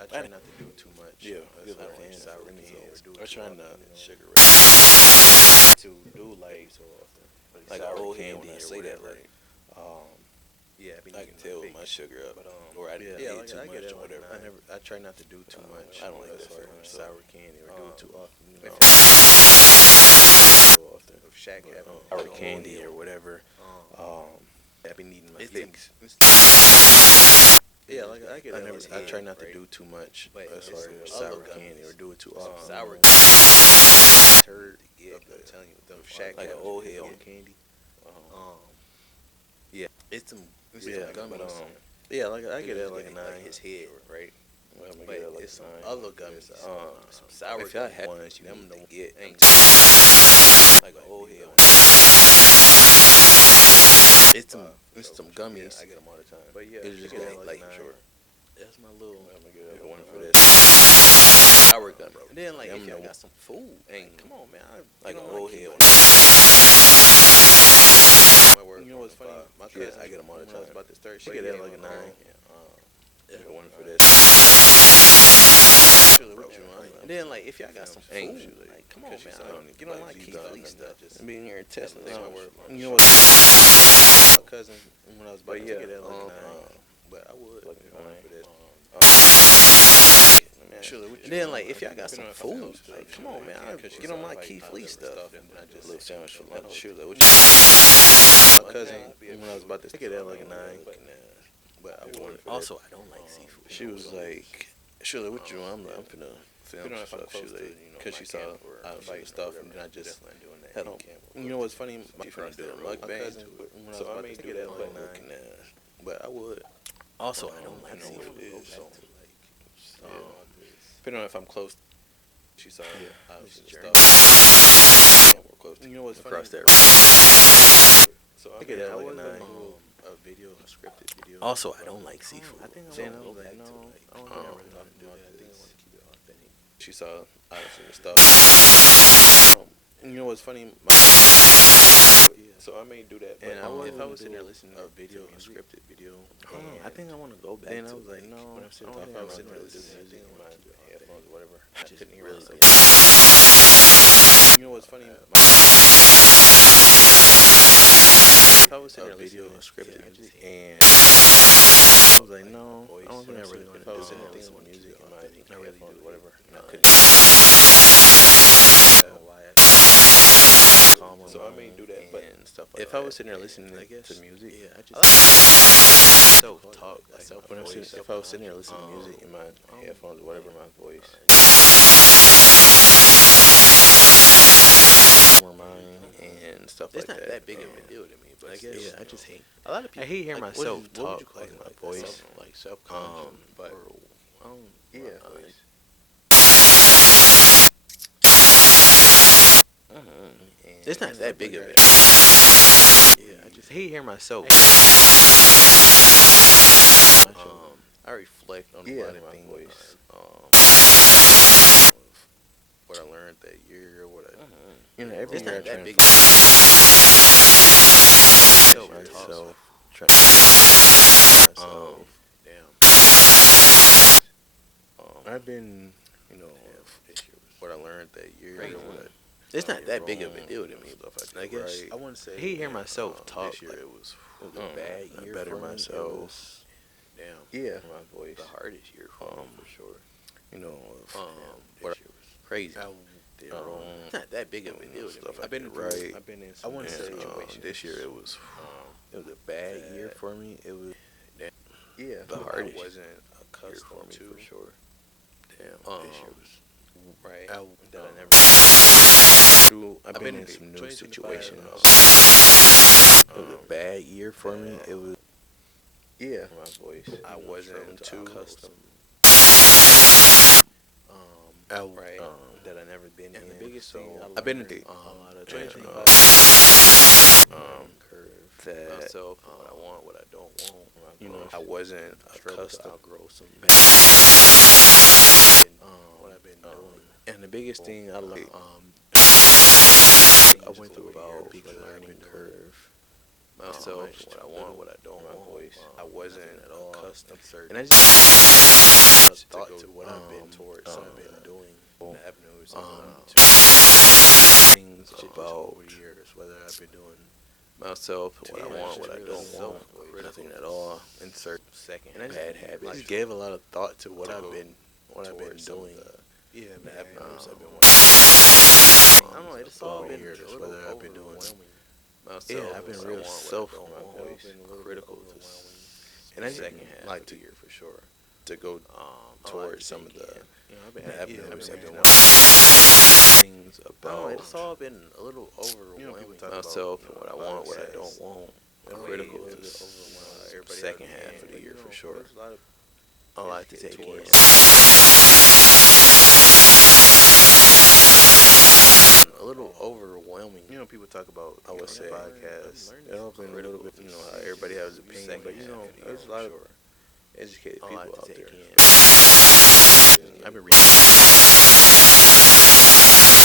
try not to do too much. Yeah. Give a fan of sour lemon heads. I try not sugar to do like old candy or whatever. Yeah, I can tell with my sugar up, or I did too much or whatever. I try not to do too much. I don't like that sour candy or do it too often. You know, of Shaq having sour candy or whatever. I've been eating my fix. Yeah, like I get it. I try not to do too much as far as sour candy or do it too often. Sour turd. Yeah, I'm telling you, them Shaq like an old head on candy. Yeah, it's some gummies. Yeah, like I get it like a 9. Like his head, right? Well, but it's some other gummies. Some sour. If y'all have ones, you them don't get like an old head. It's some gummies. I get them all the time. But yeah, it's just like sure. That's my little. I'm gonna get one for this sour gummy. And then like if y'all got some food, come on man, like an old head. You know what's funny? My cousin, I get them all the time. I was about to start. She get that like a 9. I got one for this. And then like if y'all got some food, like come on man, get on my key stuff. I mean here and testing this. You know what? My cousin when I was about to get that like a 9, but I would like for this. And then like if y'all got some food, like come on man, get on my key fleece stuff. And I just a little sandwich for lunch. Surely, my cousin when I was about to get that like a 9, but I would. Also, I don't like seafood. She was like, "Surely, what you? I'm finna film stuff." She was like, because she saw I was like stuff, and then I just had on. You know what's funny? My friend did a mukbang, so I may get that like 9, but I would. Also, I don't like seafood. Depending on if I'm close, she saw I was stuff. More close. You know what's across there. So I get that like a 9. A video, a scripted video. Also, I don't like seafood. I think I want to go back to like, I don't really want to do that. I think I want to keep it authentic. She saw obviously the stuff. You know what's funny? So I may do that. And if I was sitting there listening to a video, a scripted video, I think I want to go back. Then I was like, no. When I was sitting there listening to music in my headphones or whatever, I just couldn't hear myself. You know what's funny? If I was sitting there listening to scripted music and I was like, no, I don't think I really want to do anything with music in my headphones or whatever. And I couldn't. So I may do that, but if I was sitting there listening to music, I just self-talk. If I was sitting there listening to music in my headphones or whatever, my voice more mine and stuff like that. It's not that big of a deal to me, but I guess I just hate. A lot of people. I hate hearing myself talk like my voice, like self-conscious. But it's not that big of it. Yeah, I just hate hearing myself. I reflect on a lot of things. What I learned that year, what I, every year I try to myself, I've been, what I learned that year, what It's not that big of a deal to me. I guess I wouldn't say. He hear myself talk. This year it was a bad year. Better myself. Damn. Yeah. My voice. The hardest year for sure. You know, what crazy. It's not that big of a deal. I've been right. I've been in. I wouldn't say this year it was a bad year for me. It was. Yeah. The hardest. I wasn't accustomed to for sure. Damn. This year was right. That I never. I've been in some new situations. It was a bad year for me. It was. Yeah. My voice. I wasn't too accustomed. Right. That I never been in. The biggest thing I've been in a lot of that myself, what I want, what I don't want. You know, I wasn't accustomed to outgrow some. What I've been doing. And the biggest thing I learned, I went through a big learning curve. Myself, what I want, what I don't want. I wasn't at all accustomed, and I just thought to what I've been towards, I've been doing, avenues, things about years, whether I've been doing myself, what I want, what I don't want, nothing at all. Insert second and bad habits. I just gave a lot of thought to what I've been doing. Yeah, the avenues I've been wanting. I don't know. It's all been years, whether I've been doing. Yeah, I've been real critical to, and I second like 2 years for sure to go towards some of the avenues I've been wanting. Things about it's all been a little overwhelming myself and what I want, what I don't want. Critical to the second half of the year for sure. I like to take in. A little overwhelming. You know, people talk about, I would say, podcasts. It all been a little bit, you know, how everybody has an opinion, but you know, there's a lot of educated people out there. I've been reading.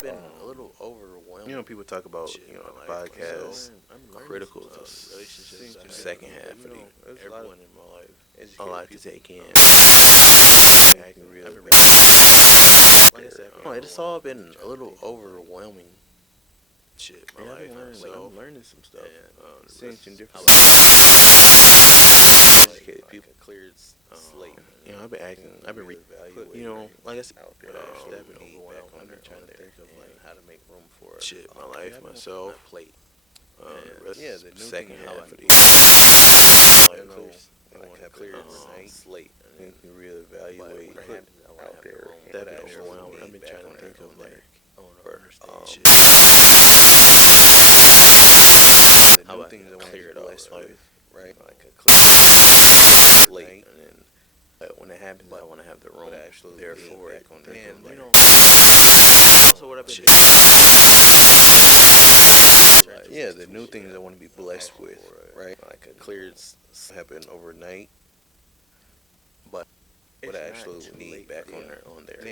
Been a little overwhelmed. You know, people talk about, you know, podcasts, critical to relationships. Second half of the everyone in my life. I like to take in. I've been reading. Like I said, it's all been a little overwhelming. Shit, my life. I'm learning some stuff. Seeing some different educated people. Cleared slate. You know, I've been you know, like I said, I've been overwhelmed. I've been trying to think of like how to make room for shit, my life, myself, plate. Yeah, the second half of the like cleared slate. And you reevaluate out there. That overwhelmed. I've been trying to think of like shit. The new things I want to clear it all, right? Like a clear slate, and then when it happens, I want to have the room there for it. And you know, also what I've been yeah, the new things I want to be blessed with, right? Like a clear happen overnight, but what I actually need back on there.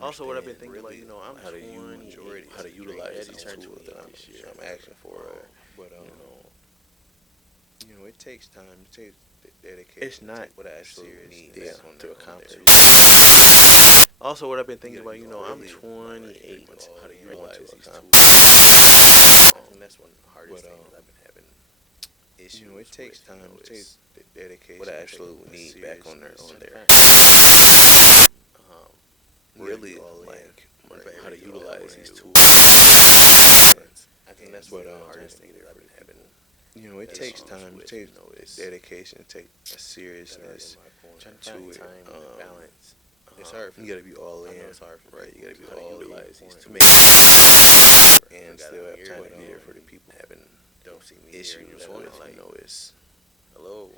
Also, what I've been thinking about, you know, I'm how to utilize these tools that I'm asking for. But you know, it takes time. It takes dedication. It's not what I actually need to accomplish. Also, what I've been thinking about, you know, I'm 28. How to utilize these tools. I think that's one of the hardest things I've been having issues. You know, it takes time. It takes dedication. What I actually need back on there. Really like how to utilize these tools. I think that's what the hardest thing that I've been having. You know, it takes time. It takes dedication. It takes a seriousness to it. Balance. It's hard. You gotta be all in, right? You gotta be all in to make and still have time to be there for the people having issues with. You know, it's hello.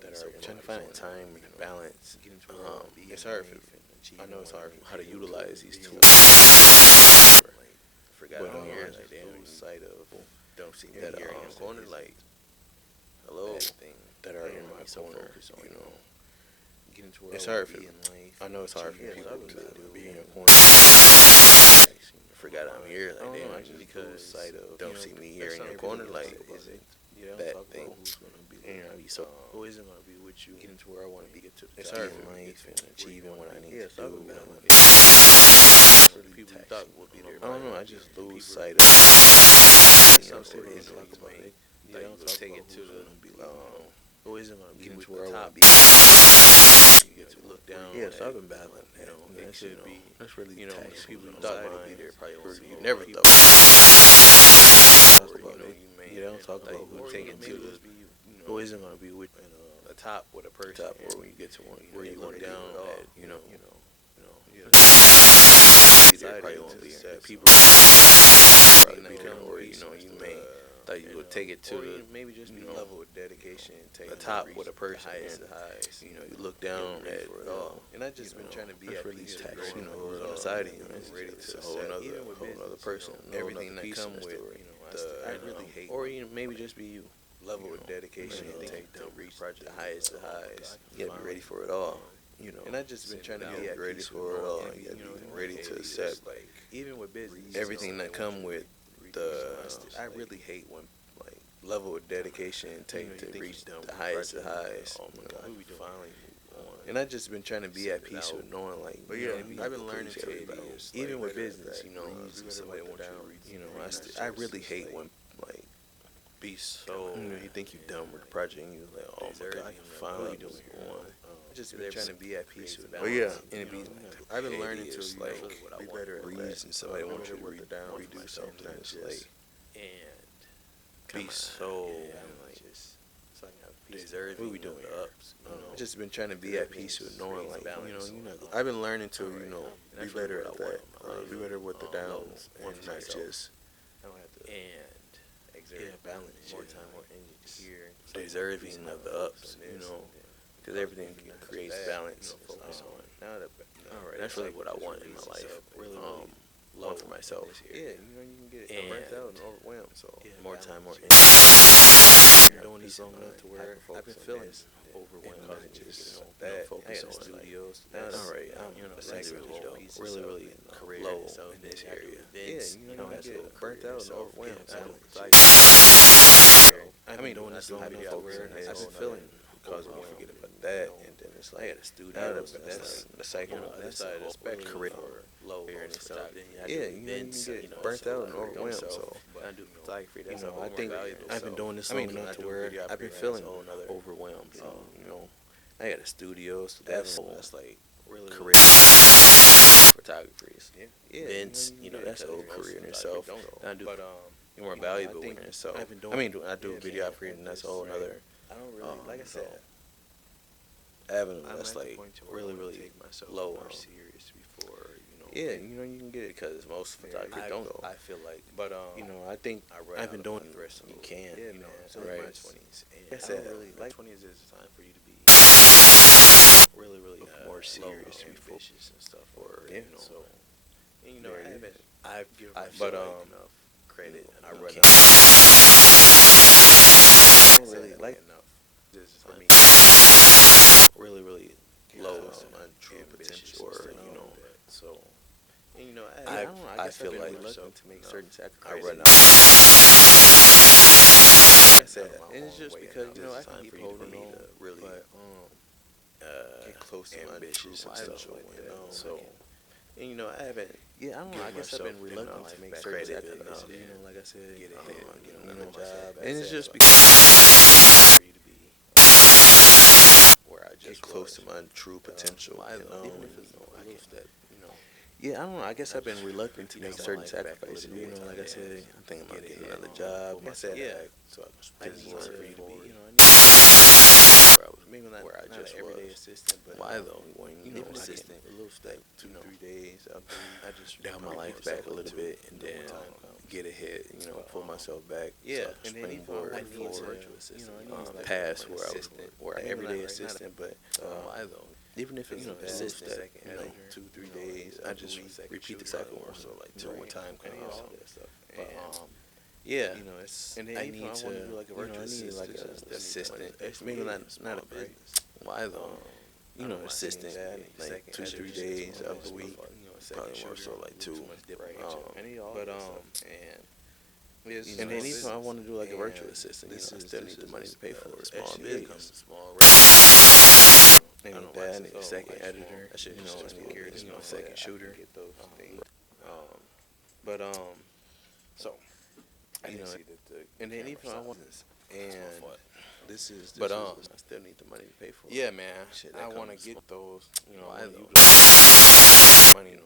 That are trying to find time and balance. It's hard. I know it's hard how to utilize these tools. Forgot I'm here, like damn, sight of don't see me that I'm going to like hello that are in my corner. You know, it's hard for I know it's hard for people to be in your corner. Forgot I'm here, like damn, because sight of don't see me here in your corner, like is it that thing? And I be so who isn't gonna be with with you, getting to where I want to be, get to the top of life and achieving what I need to do. For the people you thought would be there, I don't know. I just lose sight of. Some people don't talk about it. They don't take it to the. Always gonna be getting to where I want to be. You get to look down. Yeah, so I've been battling. That should be. That's really people you thought would be there probably you never thought. You don't talk about who take it to the. Always gonna be with the top with a person. Top where when you get to one where you look down at probably won't be there. People probably be there, or you may thought you would take it to the maybe just be level of dedication, take the top with a person, and you look down at it all. And I just been trying to be at peace, on the side of you, ready to a whole other person, everything that come with I really hate, or maybe just be you. Level of dedication it take to reach the highest of highs. You gotta be ready for it all. And I just been trying to be ready for it all. You gotta be ready to accept, even with business, everything that come with the. I really hate when level of dedication it take to reach the highest of highs. Oh my God, finally. And I just been trying to be at peace with knowing, I've been learning to, even with business, somebody wants I really hate when be so. You think you're done with the project, and you're like, oh my God, I can finally do one. I just been trying to be at peace with balance. But yeah, and it be I've been learning to be better at breeze, and somebody wants you to redo something. It's and be so. Deserving. What we doing? The ups. I just been trying to be at peace with knowing, I've been learning to, be better at that. Be better with the downs, and not just. Balance. More time, more energy here. Deserving of the ups, because everything creates balance. That's really what I want in my life. One for myself. Yeah, you can get burnt out and overwhelmed. So more time, more energy. I've been doing this long enough to where I've been feeling overwhelmed. Just that. Focus on studios. All right, really low in this area. Yeah, I get burnt out and overwhelmed. I've been doing this long enough to where I've been feeling because we forget about that, and then it's I got a studio. That's the cycle. That's the spectrum. Career low and stuff. Yeah, you get burnt out and overwhelmed. So I do photography. I think I've been doing this long enough to where I've been feeling overwhelmed. I got a studio, so that's really career. Photographers. Yeah. Events, that's a whole career in itself. I do. You're more valuable in yourself. I do videography, and that's a whole other. I don't really, like I said, avenue that's really low or serious before, Yeah, you can get it because most photographers don't go. I feel like, but I think I've been doing the rest of you can, so right. My 20s, and I said, really like 20s is a time for you to be really more serious, ambitious and stuff, or so. And I feel enough credit. I run really like enough. This is for me. Really low on true potential, or so. And I feel like reluctant to make certain sacrifices. I run out. I said, and it's just because I can keep holding on, really get close to my true potential, so. And I haven't. Yeah, I don't know. I guess I've been reluctant to make certain sacrifices. Like I said, get another job, and it's just because for you to be where I just get close to my true potential. Even if it's I guess that Yeah, I don't know. I guess I've been reluctant to make certain sacrifices. Like I said, I'm thinking about getting another job. I said, so I need to be. Where I was, maybe not where I just everyday assistant, but why though? When assistant, a little step, 2-3 days. I just down my life back a little bit, and then get ahead. Pull myself back. Yeah, and then I need to pass where I everyday assistant, but why though? Even if it's assistant, 2-3 days, I just repeat the cycle more. So 2 more time comes. Yeah, it's and then I need to do like a virtual assistant. Maybe not a business. Why though? Assistant 2-3 days of the week. Probably more so 2. But and And then even I want to do like a virtual assistant, I still need the money to pay for a small business. And with that, I need a second editor. I need a second shooter. But so and then even I want this, and but I still need the money to pay for it. Yeah, man. I want to get those. I money.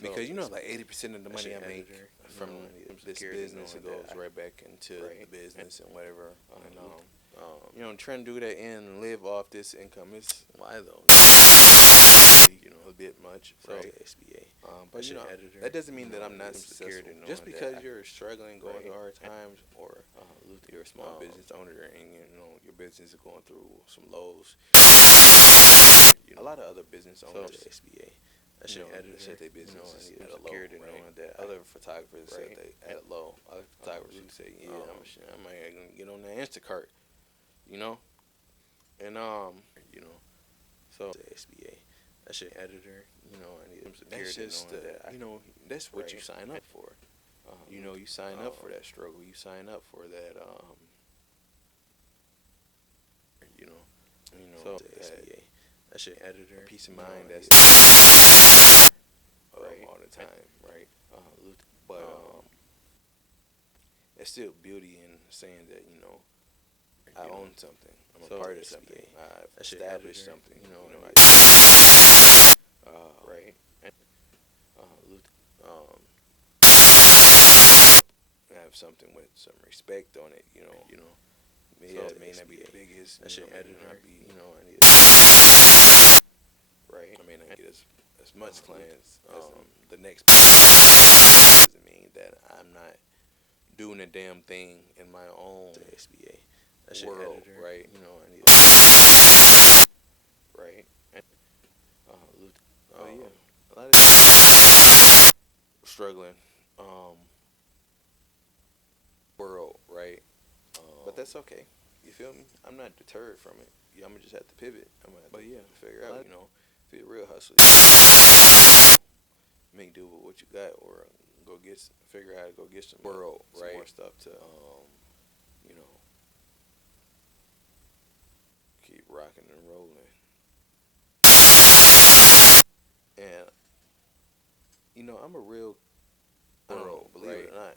Because like 80% of the money I make from this business, it goes right back into the business and whatever. And I'm trying to do that and live off this income. It's why though, a bit much, right? SBA. But that doesn't mean that I'm not successful. Just because you're struggling, going through hard times, or you're a small business owner and your business is going through some lows. A lot of other business owners, SBA. Said they business at a low, right? Other photographers said they at a low. Other photographers who say, I might get on that Instacart, and so the SBA, I should editor, I need some security. That's just that's what you sign up for. You sign up for that struggle. You sign up for that, so the SBA. I should editor, peace of mind. That's all the time, right? But there's still beauty in saying that I own something. I'm a part of something. I've established something. Right? I have something with some respect on it. It may not be the biggest. I should editor. I need. Right? I may not get as much clients as the next. Doesn't mean that I'm not doing a damn thing in my own SBA world, editor, right? I need. Right? A lot of struggling world, right? But that's okay. You feel me? I'm not deterred from it. I'm gonna just have to pivot. I'm gonna have to figure out, if you're a real hustler, make do with what you got, or figure out how to go get some world, right? Some more stuff to, keep rocking and rolling. And I'm a real world, believe it or not.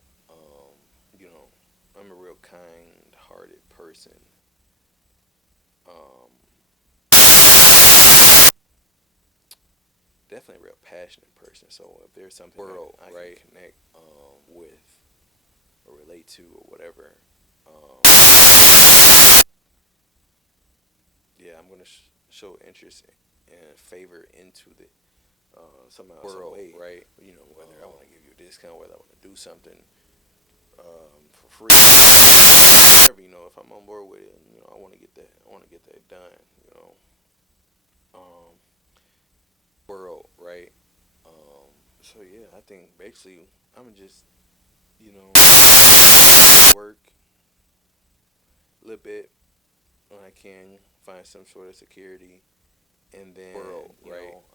I'm a real kind-hearted person. Definitely a real passionate person. So if there's something I can connect with or relate to or whatever, I'm gonna show interest and favor into the somehow, some way, right? Whether I want to give you a discount, whether I want to do something for free, whatever, if I'm on board with it, I want to get that. I want to get that done, world, right? So I think basically I'm just, work a little bit when I can, find some sort of security, and then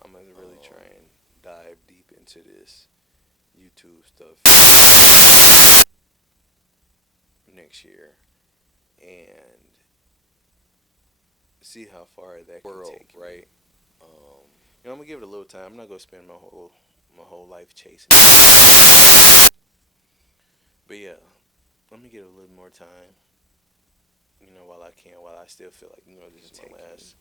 I'm gonna really try and dive deep into this YouTube stuff next year and see how far that can take me. Right? I'm gonna give it a little time. I'm not gonna spend my whole life chasing it. But let me give it a little more time. While I can, while I still feel like this is my last.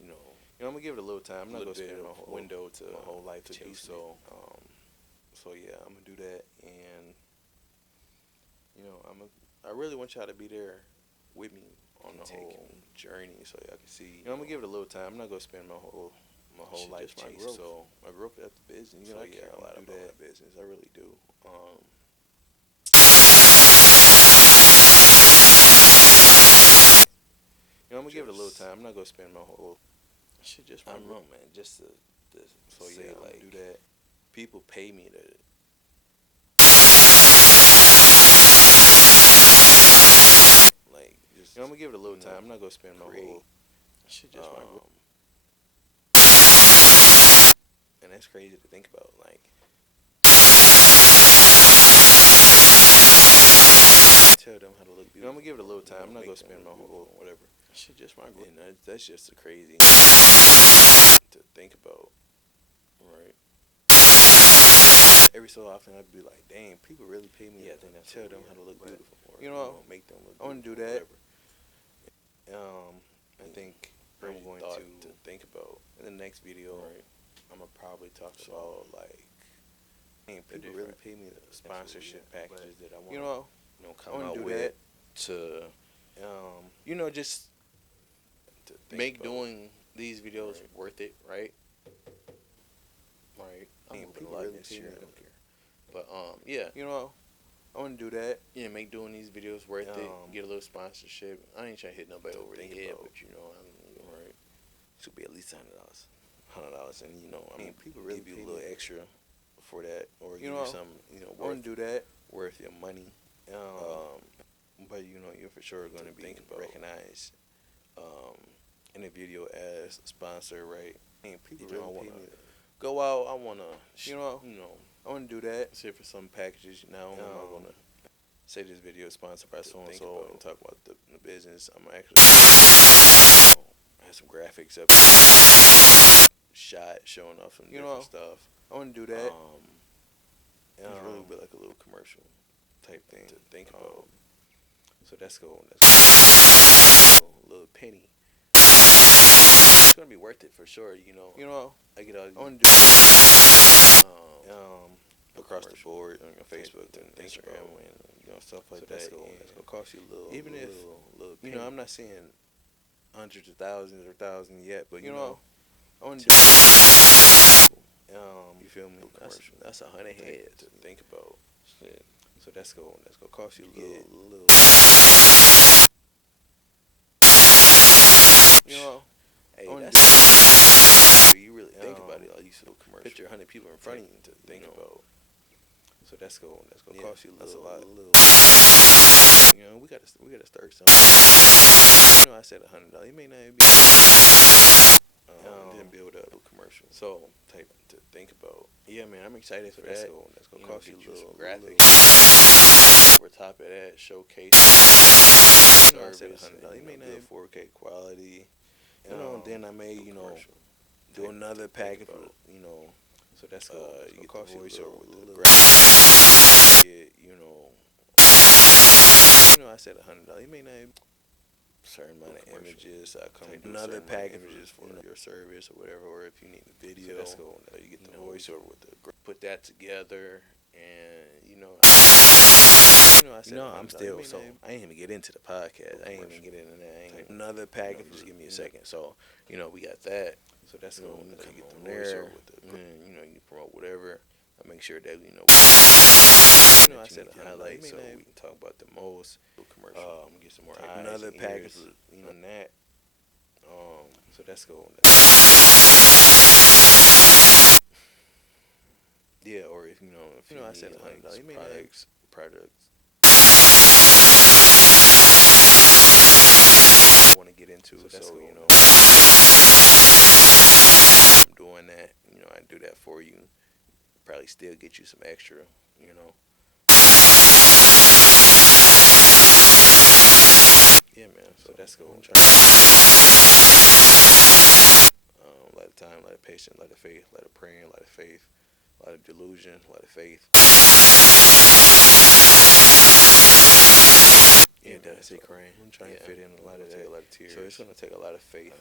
I'm gonna give it a little time. I'm not gonna spend my whole window to my whole life to do so. I'm gonna do that, and I really want y'all to be there with me on the whole journey, so y'all can see. I'm gonna give it a little time. I'm not gonna spend my whole life chasing. So I grew up at the business. I care a lot about that business. I really do. I'm gonna give it a little time. I'm not gonna spend my whole. I should just. I don't know, man. Just to so do that. People pay me to. I'm gonna give it a little time. I'm not gonna spend my whole. I should just. And that's crazy to think about. tell them how to look beautiful. I'm gonna give it a little time. I'm not gonna spend my whole whatever. Shit, just my growth. And that's just a crazy to think about, right? Every so often I'd be like, dang, people really pay me to tell them how to look beautiful, or make them look. I want to do that. I think I'm going to think about in the next video. Right. I'm gonna probably talk about like, dang, people really pay me the sponsorship packages that I want. Come out with to, just to make doing these videos worth it, right? Right. I'm moving a lot this year. I don't care. But yeah. I want to do that. Yeah, make doing these videos worth it. Get a little sponsorship. I ain't trying to hit nobody over the head, but I'm right. It should be at least $100, and people really give you a little extra for that, or give you some, I want to do that worth your money. But you're for sure going to be recognized in a video as a sponsor, right? And people really want to go out. I want to, I want to do that. Say for some packages, I want to say this video is sponsored by so and so, and talk about the business. I'm actually have some graphics up, shot showing off some different stuff. I want to do that. It's really be like a little commercial type thing to think about. So that's cool. A little penny. It's gonna be worth it for sure. I get all. I want to do across the board on your Facebook and Instagram and stuff like that. It's gonna cost you a little. Even if penny. I'm not saying hundreds of thousands or thousands yet, but I want to. You feel me? That's 100 heads to think about. Shit. So that's gonna cost you a little. Hey, that's you really think about it. Like you should picture 100 people in front of you to think about. So that's gonna cost you a little. That's a lot. We gotta start something. I said $100. It may not be. Then build up a commercial. So type to think about. Yeah, man, I'm excited for that. That's gonna cost you a little graphics. Over top of that, showcase. I said $100. It may not be 4K quality. Then I may do another package. So that's gonna cost you a little graphics. I said $100. It may not be certain amount of images. I come with another packages for your service or whatever, or if you need the video, you get the voiceover with the put that together, and I'm still so I ain't even get into the podcast. I ain't even get into that. Another package. Just give me a second. So we got that. So that's gonna come get the there. You promote whatever. I make sure that I said a highlight so we can talk about the most commercial. Get some more eyes. Another package, on that. So that's cool. Yeah, or if I said $100, products. Want to get into, so I'm doing that. I do that for you. Probably still get you some extra. Yeah, man. So that's cool. I'm trying a lot of time, a lot of patience, a lot of faith, a lot of praying, a lot of faith, a lot of delusion, a lot of faith. Yeah, that's it, crying. I'm trying to fit in a lot of that, a lot of tears. So it's gonna take a lot of faith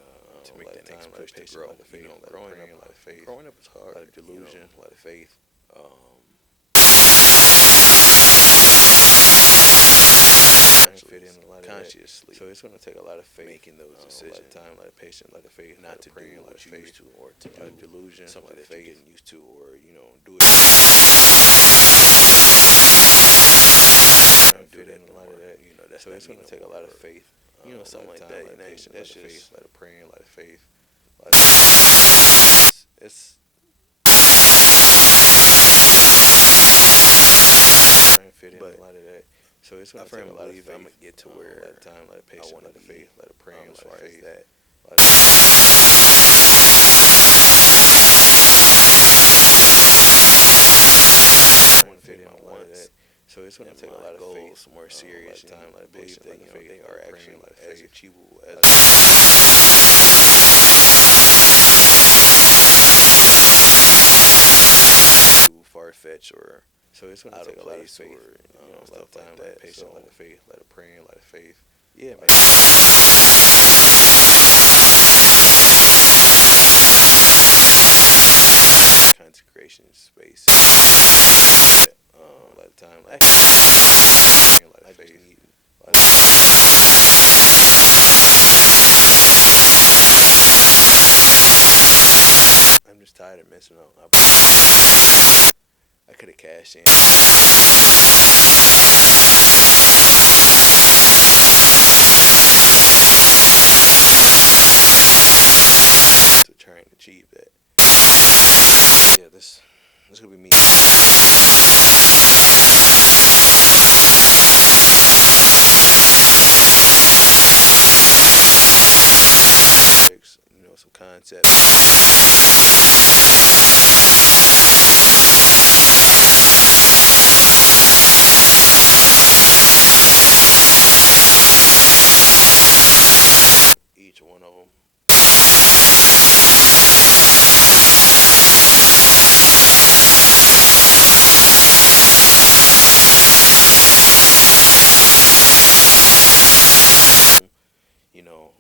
to make that next push to grow. Growing up, a lot of faith. Growing up is hard. A lot of delusion, a lot of faith. Fit in a lot of consciously. So it's gonna take a lot of faith making those decisions. A lot of time, a lot of patience, a lot of faith. Not to do what you used to, or to do delusion, something that you're getting used to, or do it. Fit in a lot of that. That's so it's gonna take a lot of faith. Something like that. And that's just a lot of praying, a lot of faith. It's fit in a lot of that. So it's gonna take a lot of faith. I'm gonna get to where a lot of time, a lot of patience, a lot of faith, a lot of praying, a lot of faith. That. Fit in a lot of that. So it's it's gonna take a lot of faith, some more serious time, a lot of patience, that they are actually as achievable as far fetched or so. It's gonna take a lot of faith, a lot of time, a lot of patience, a lot of faith, a lot of praying, a lot of faith. Yeah, man. Content creation space. A lot of time, like a lot of faith. I'm just tired of messing up. I could have cashed in. To try and achieve that. Yeah, this could be me. You know, some concept. Each one of them. You know,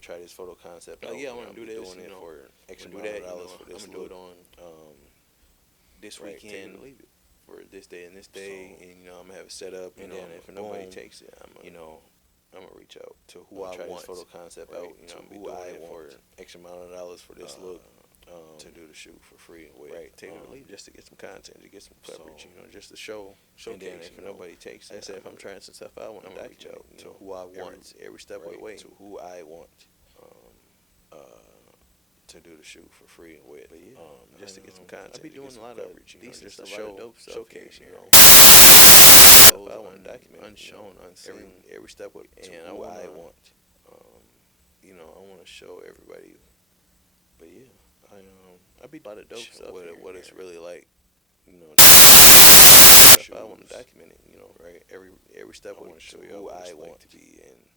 try this photo concept. Like, yeah, I want to do this. Doing it for extra $100 for this. I'm gonna do it on this weekend for this day and this day, and you know, I'm gonna have it set up. And then if nobody takes it, I'm gonna reach out to who I want. This photo concept out. You know, who I want for extra amount of dollars for this look. To do the shoot for free, right? Take it or leave, just to get some content, to get some coverage, you know, just to showcase. And then if nobody takes it, like I said, if I'm trying some stuff out, I'm gonna reach out to who I want every step of the way, to who I want to do the shoot for free with. But yeah, just to get some content. I be doing a lot of coverage, you know, just to showcase, you know. Stuff I want to document, unshown, unseen, every step of it, and who I want. You know, I want to show everybody. But yeah. I be a lot of dope stuff. What it's really like, you know. Stuff I want to document it, you know, right? Every step I want to show you who I want to be in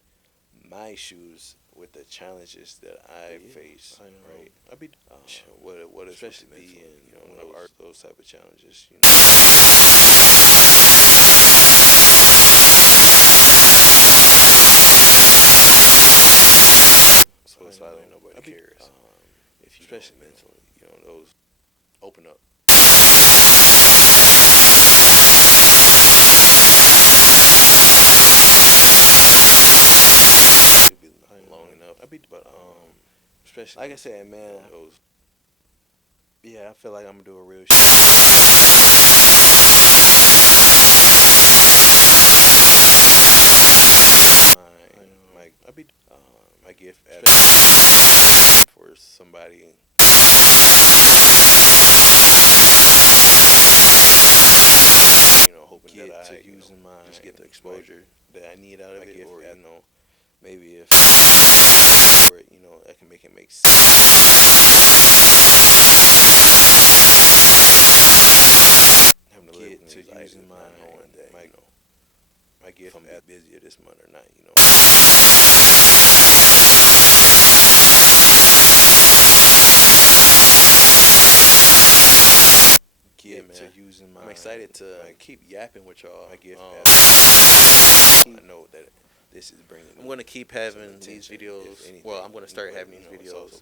my shoes with the challenges that I face, right? I be what it's supposed to be in, you know, those type of challenges, you know. So it's like nobody cares. If you especially mentally, you know, those open up. Long enough. But especially like I said, man. Those, yeah, I feel like I'm gonna do a real shit. My gift for somebody. You know, hoping that I using my just get the exposure that I need out of it, or you know, maybe if or you know, I can make it make sense. Having to get to using my knowing that you know, my gift. If I'm busier this month or not, you know. Yeah, man. To using my, I'm excited to keep yapping with y'all. I gift. I know that this is bringing. I'm gonna keep having these videos. Well, I'm gonna start having these videos.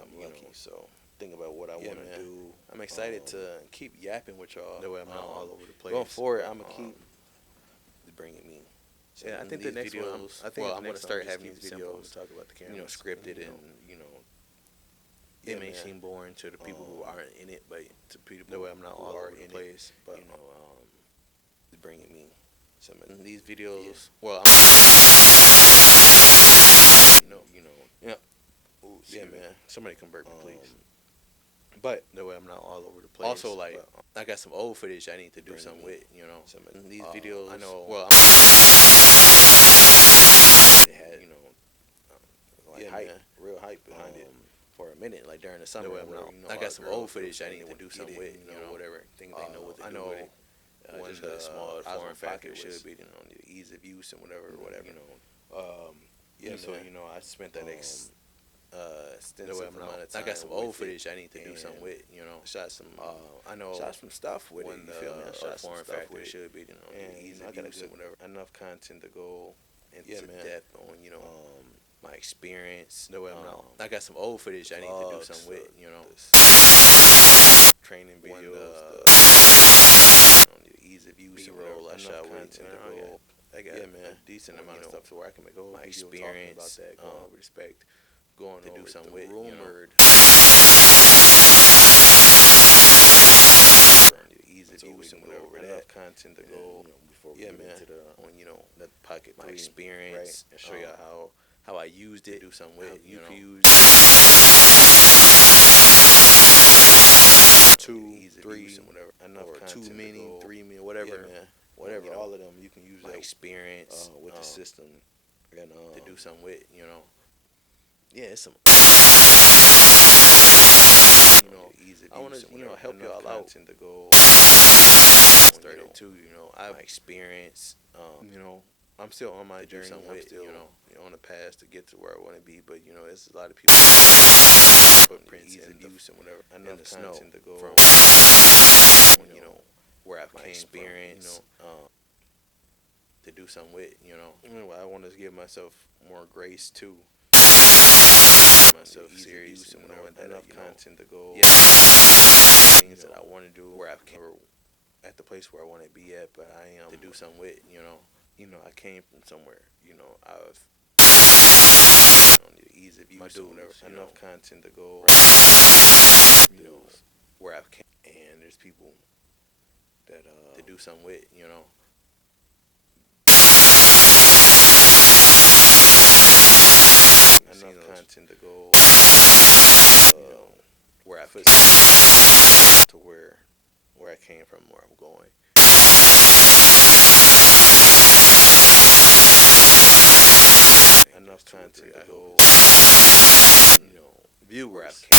I'm lucky, so think about what I want to do. I'm excited to keep yapping with y'all. That way I'm not all over the place. Going forward, I'm gonna keep bringing me. So yeah, I think the next videos, one. I'm gonna start having these videos. Talk about the cameras, you know, scripted and you know. It may seem boring to the people who aren't in it, but to people the way I'm not all over the place, but you know, bringing me some of these videos. Yeah. Well, I'm, you know, yeah. Ooh, yeah, man. Somebody convert me, please. But the way I'm not all over the place. Also, like, I got some old footage I need to do something with. You know, some of these videos. I know. Well, it had, you know, like hype, man. Real hype behind it. for a minute, like during the summer. I got some old footage I need to do something with, whatever. Things they know what to do with it. One of the small form factors should be, the ease of use and whatever. So I spent that extensive amount of time. I got some old footage I need to do something with, Shot some, shot some stuff with it. You feel me? I shot some stuff with it. Should be, the ease of use and whatever. Enough content to go into depth on, my experience. I got some old footage I need to do something with, training videos, the ease of use and whatever. I shot with I got a decent amount of stuff to where I can make my experience, respect, going to do something with, rumored. The ease of use and whatever. Enough content to go before we get into the the pocket, my experience, and show you how I used it, do something with, you can use 2, 3, whatever, enough or 2 many, 3 many, whatever, whatever. All of them you can use my experience with the system and to do something with, Yeah, it's some. I want to help y'all out to go. Started to I've experienced. I'm still on my journey. I'm still on the path to get to where I want to be, but it's a lot of people footprints and use and whatever. Enough content to go from where I've came experience to do something with. I want to give myself more grace too. Myself serious and enough content to go. Things that I want to do where I've came at the place where I want to be at, but I am to do something with. I came from somewhere. I've the ease of use or whatever. Enough content to go. Where I've came, and there's people that to do something with. Enough content to go. Where I put to where I came from, where I'm going. Enough content to go, view where I've came.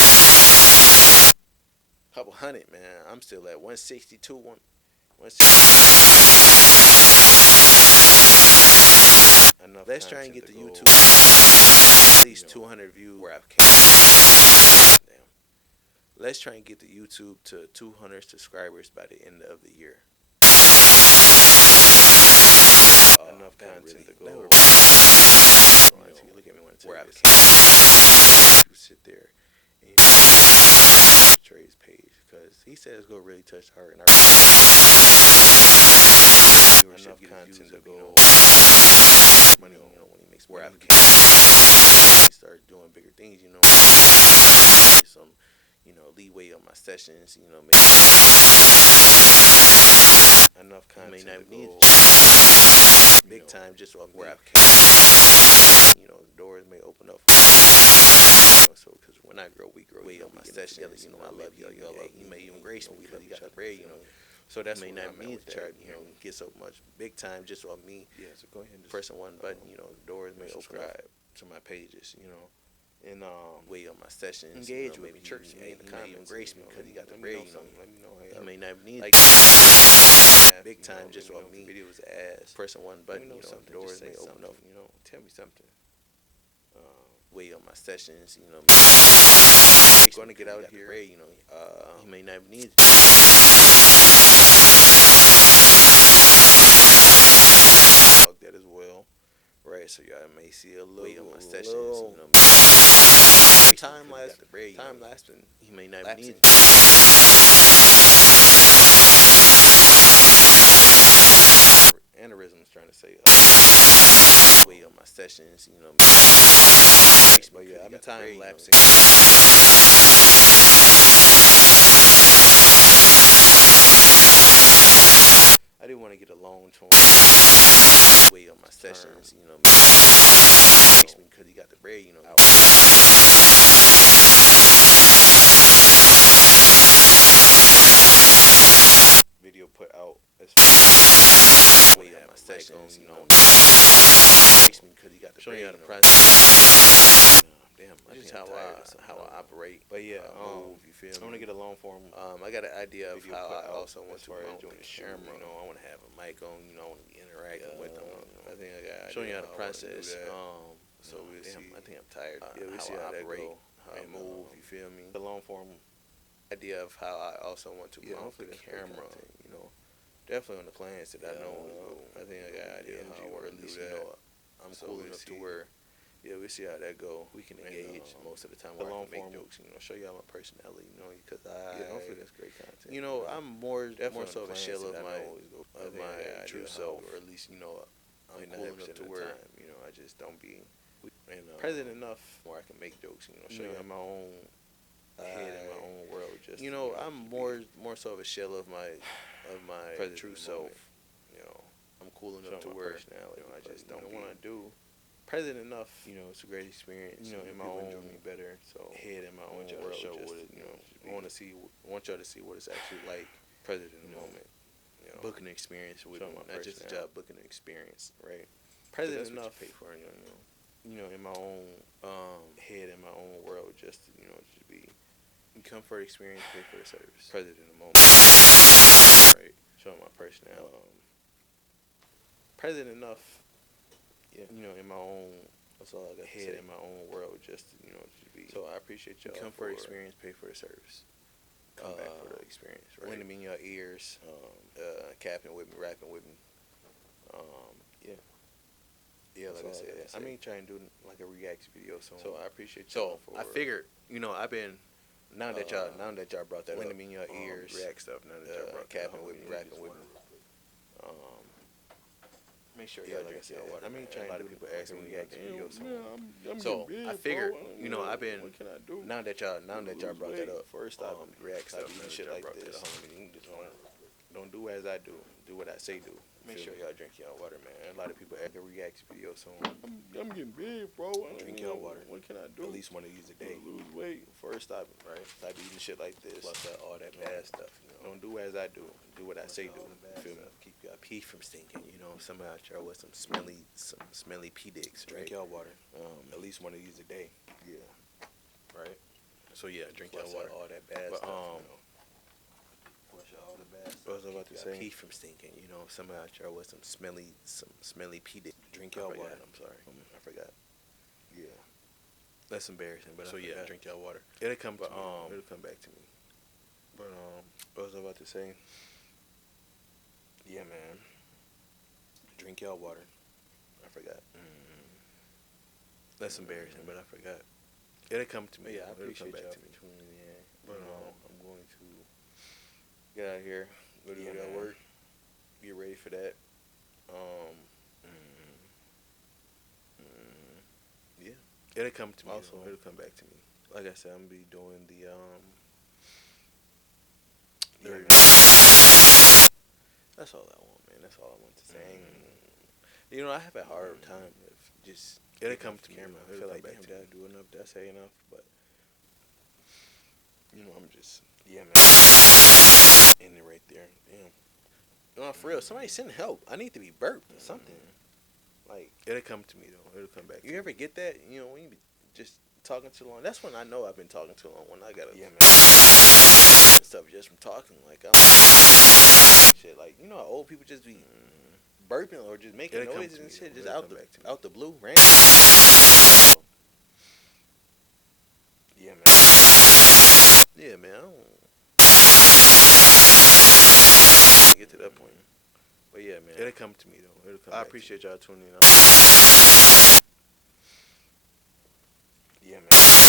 Couple hundred, man. I'm still at 162, 160. Enough. Let's try and get the YouTube at least 200 views where I've came. Damn. Let's try and get the YouTube to 200 subscribers by the end of the year. Enough content to go. Look at me where I've came. You sit there and Trey's page because he said it's gonna really touch the heart and enough content to go. Money when he makes where I've came. He started doing bigger things, some leeway on my sessions, enough content to go. Big time just where I've came. Doors may open up. So because when I grow, we grow. Way on my sessions, I love you. You may even grace me because you got the bread, So that may not mean to try, get so much big time just on me. Yeah, so go ahead and pressing one button, doors may subscribe to my pages, and way on my sessions. Engage with me, church me in the comments, grace me because you got the bread, Let me know how you may not need like big time just on me. Videos ass pressing one button, doors may open up. Tell me something. Way on my sessions, I'm going to get out here. You may not need that as well, right? So y'all may see a little way on my sessions, time lasting. He may not need aneurysms trying to say way on my sessions, but yeah, I've been time lapsing. I didn't want to get a long term way on my sessions, because he got the bread, out. Video put out as way on my sessions, because he got the bread, how the process. just how I operate. But yeah, move. You feel me? I want to get a long form. I got an idea of how I also want to mount the camera. You know, I want to have a mic on. You know, I want to be interacting with them. I think I got showing you how to process. So we'll see. I think I'm tired. Yeah, we see how that go. How I move. You feel me? The long form idea of how I also want to mount the camera. You know, definitely on the plans that I know. I think I got an idea of how I want to do that. I'm cool enough to where. Yeah, we see how that go. We can engage most of the time. Where I can make jokes, you know, show y'all my personality, you know, because hopefully that's great content. You know, I'm more so of a shell of my true self, or at least, you know, I'm cool enough to where, you know, I just don't be present enough where I can make jokes, you know, show y'all my own head in my own world. Just you know, I'm more so of a shell of my true self. You know, I'm cool enough to where, you know, I just don't want to do. Present enough, you know, it's a great experience. You know, in my own me better. So head in my own world. Show what it, you know, I want y'all to see what it's actually like. Present in the moment. You know, booking an experience with me, not just a job, booking an experience, right? Present enough. Pay for it, you know, in my own head in my own world, just to, you know, just be come for the experience, pay for the service. Present in the moment, right? Show my personality. Present enough. Yeah, you know, in my own, that's all I got head in my own world, just to, you know, just be. So I appreciate y'all. Come for the experience, pay for the service. Come back for the experience, right? When I'm in your ears, capping with me, rapping with me. Yeah, like I said, I mean, trying to do like a reaction video. So I appreciate y'all. So I figured, you know, I've been now that y'all brought that up. When I'm in your ears, react stuff. Now that y'all brought capping with me, rapping with me. Make sure, yeah, like I said, I mean, trying a lot of people asking me react videos. So I figured, you know, I've been. What can I do? Now that y'all brought that up, first I react stuff and shit like this. Don't do as I do. Do what I say do. Make sure y'all drink y'all water, man. A lot of people asking react videos. So I'm getting big, bro. Drink y'all water. What can I do? At least one of these a day. Lose weight. First stop, right? Stop eating shit like this. Plus all that bad stuff. You know? Don't do as I do. Do what I say do. Feel me? Keep your pee from stinking. You know, some out there with some smelly pee dicks. Drink y'all water. At least one of these a day. Yeah. Right. So yeah, drink y'all water. All that bad stuff. You know? What was I about to say? Pee from stinking, you know. Some out there with some smelly pee dick. Drink y'all water. I'm sorry, I forgot. Yeah, that's embarrassing. But so yeah, drink y'all water. It'll come to me. It'll come back to me. But what was I about to say? Yeah, man. Drink y'all water. I forgot. That's embarrassing, but I forgot. It'll come to me. Yeah, I appreciate y'all for tuning in. But I'm going to get out of here. Go do that work. Get ready for that. Yeah. It'll come to me. Also, it'll come back to me. Like I said, I'm gonna be doing the that's all I want, man. That's all I want to say. You know, I have a hard time with just it'll come to me. I feel like, damn, did I do enough? Did I say enough? But you know, I'm just man. In it right there. Damn. No, for real. Somebody send help. I need to be burped or something. Like, it'll come to me, though. It'll come back. You ever get that? You know, when you be just talking too long. That's when I know I've been talking too long. When I got to stuff just from talking. Like, I'm shit. Like, you know how old people just be burping or just making noises and shit just out the blue. Random. Yeah, man. Yeah, man. I don't get to that point. But yeah, man. It'll come to me, though. It'll come I appreciate y'all tuning in. Yeah, man.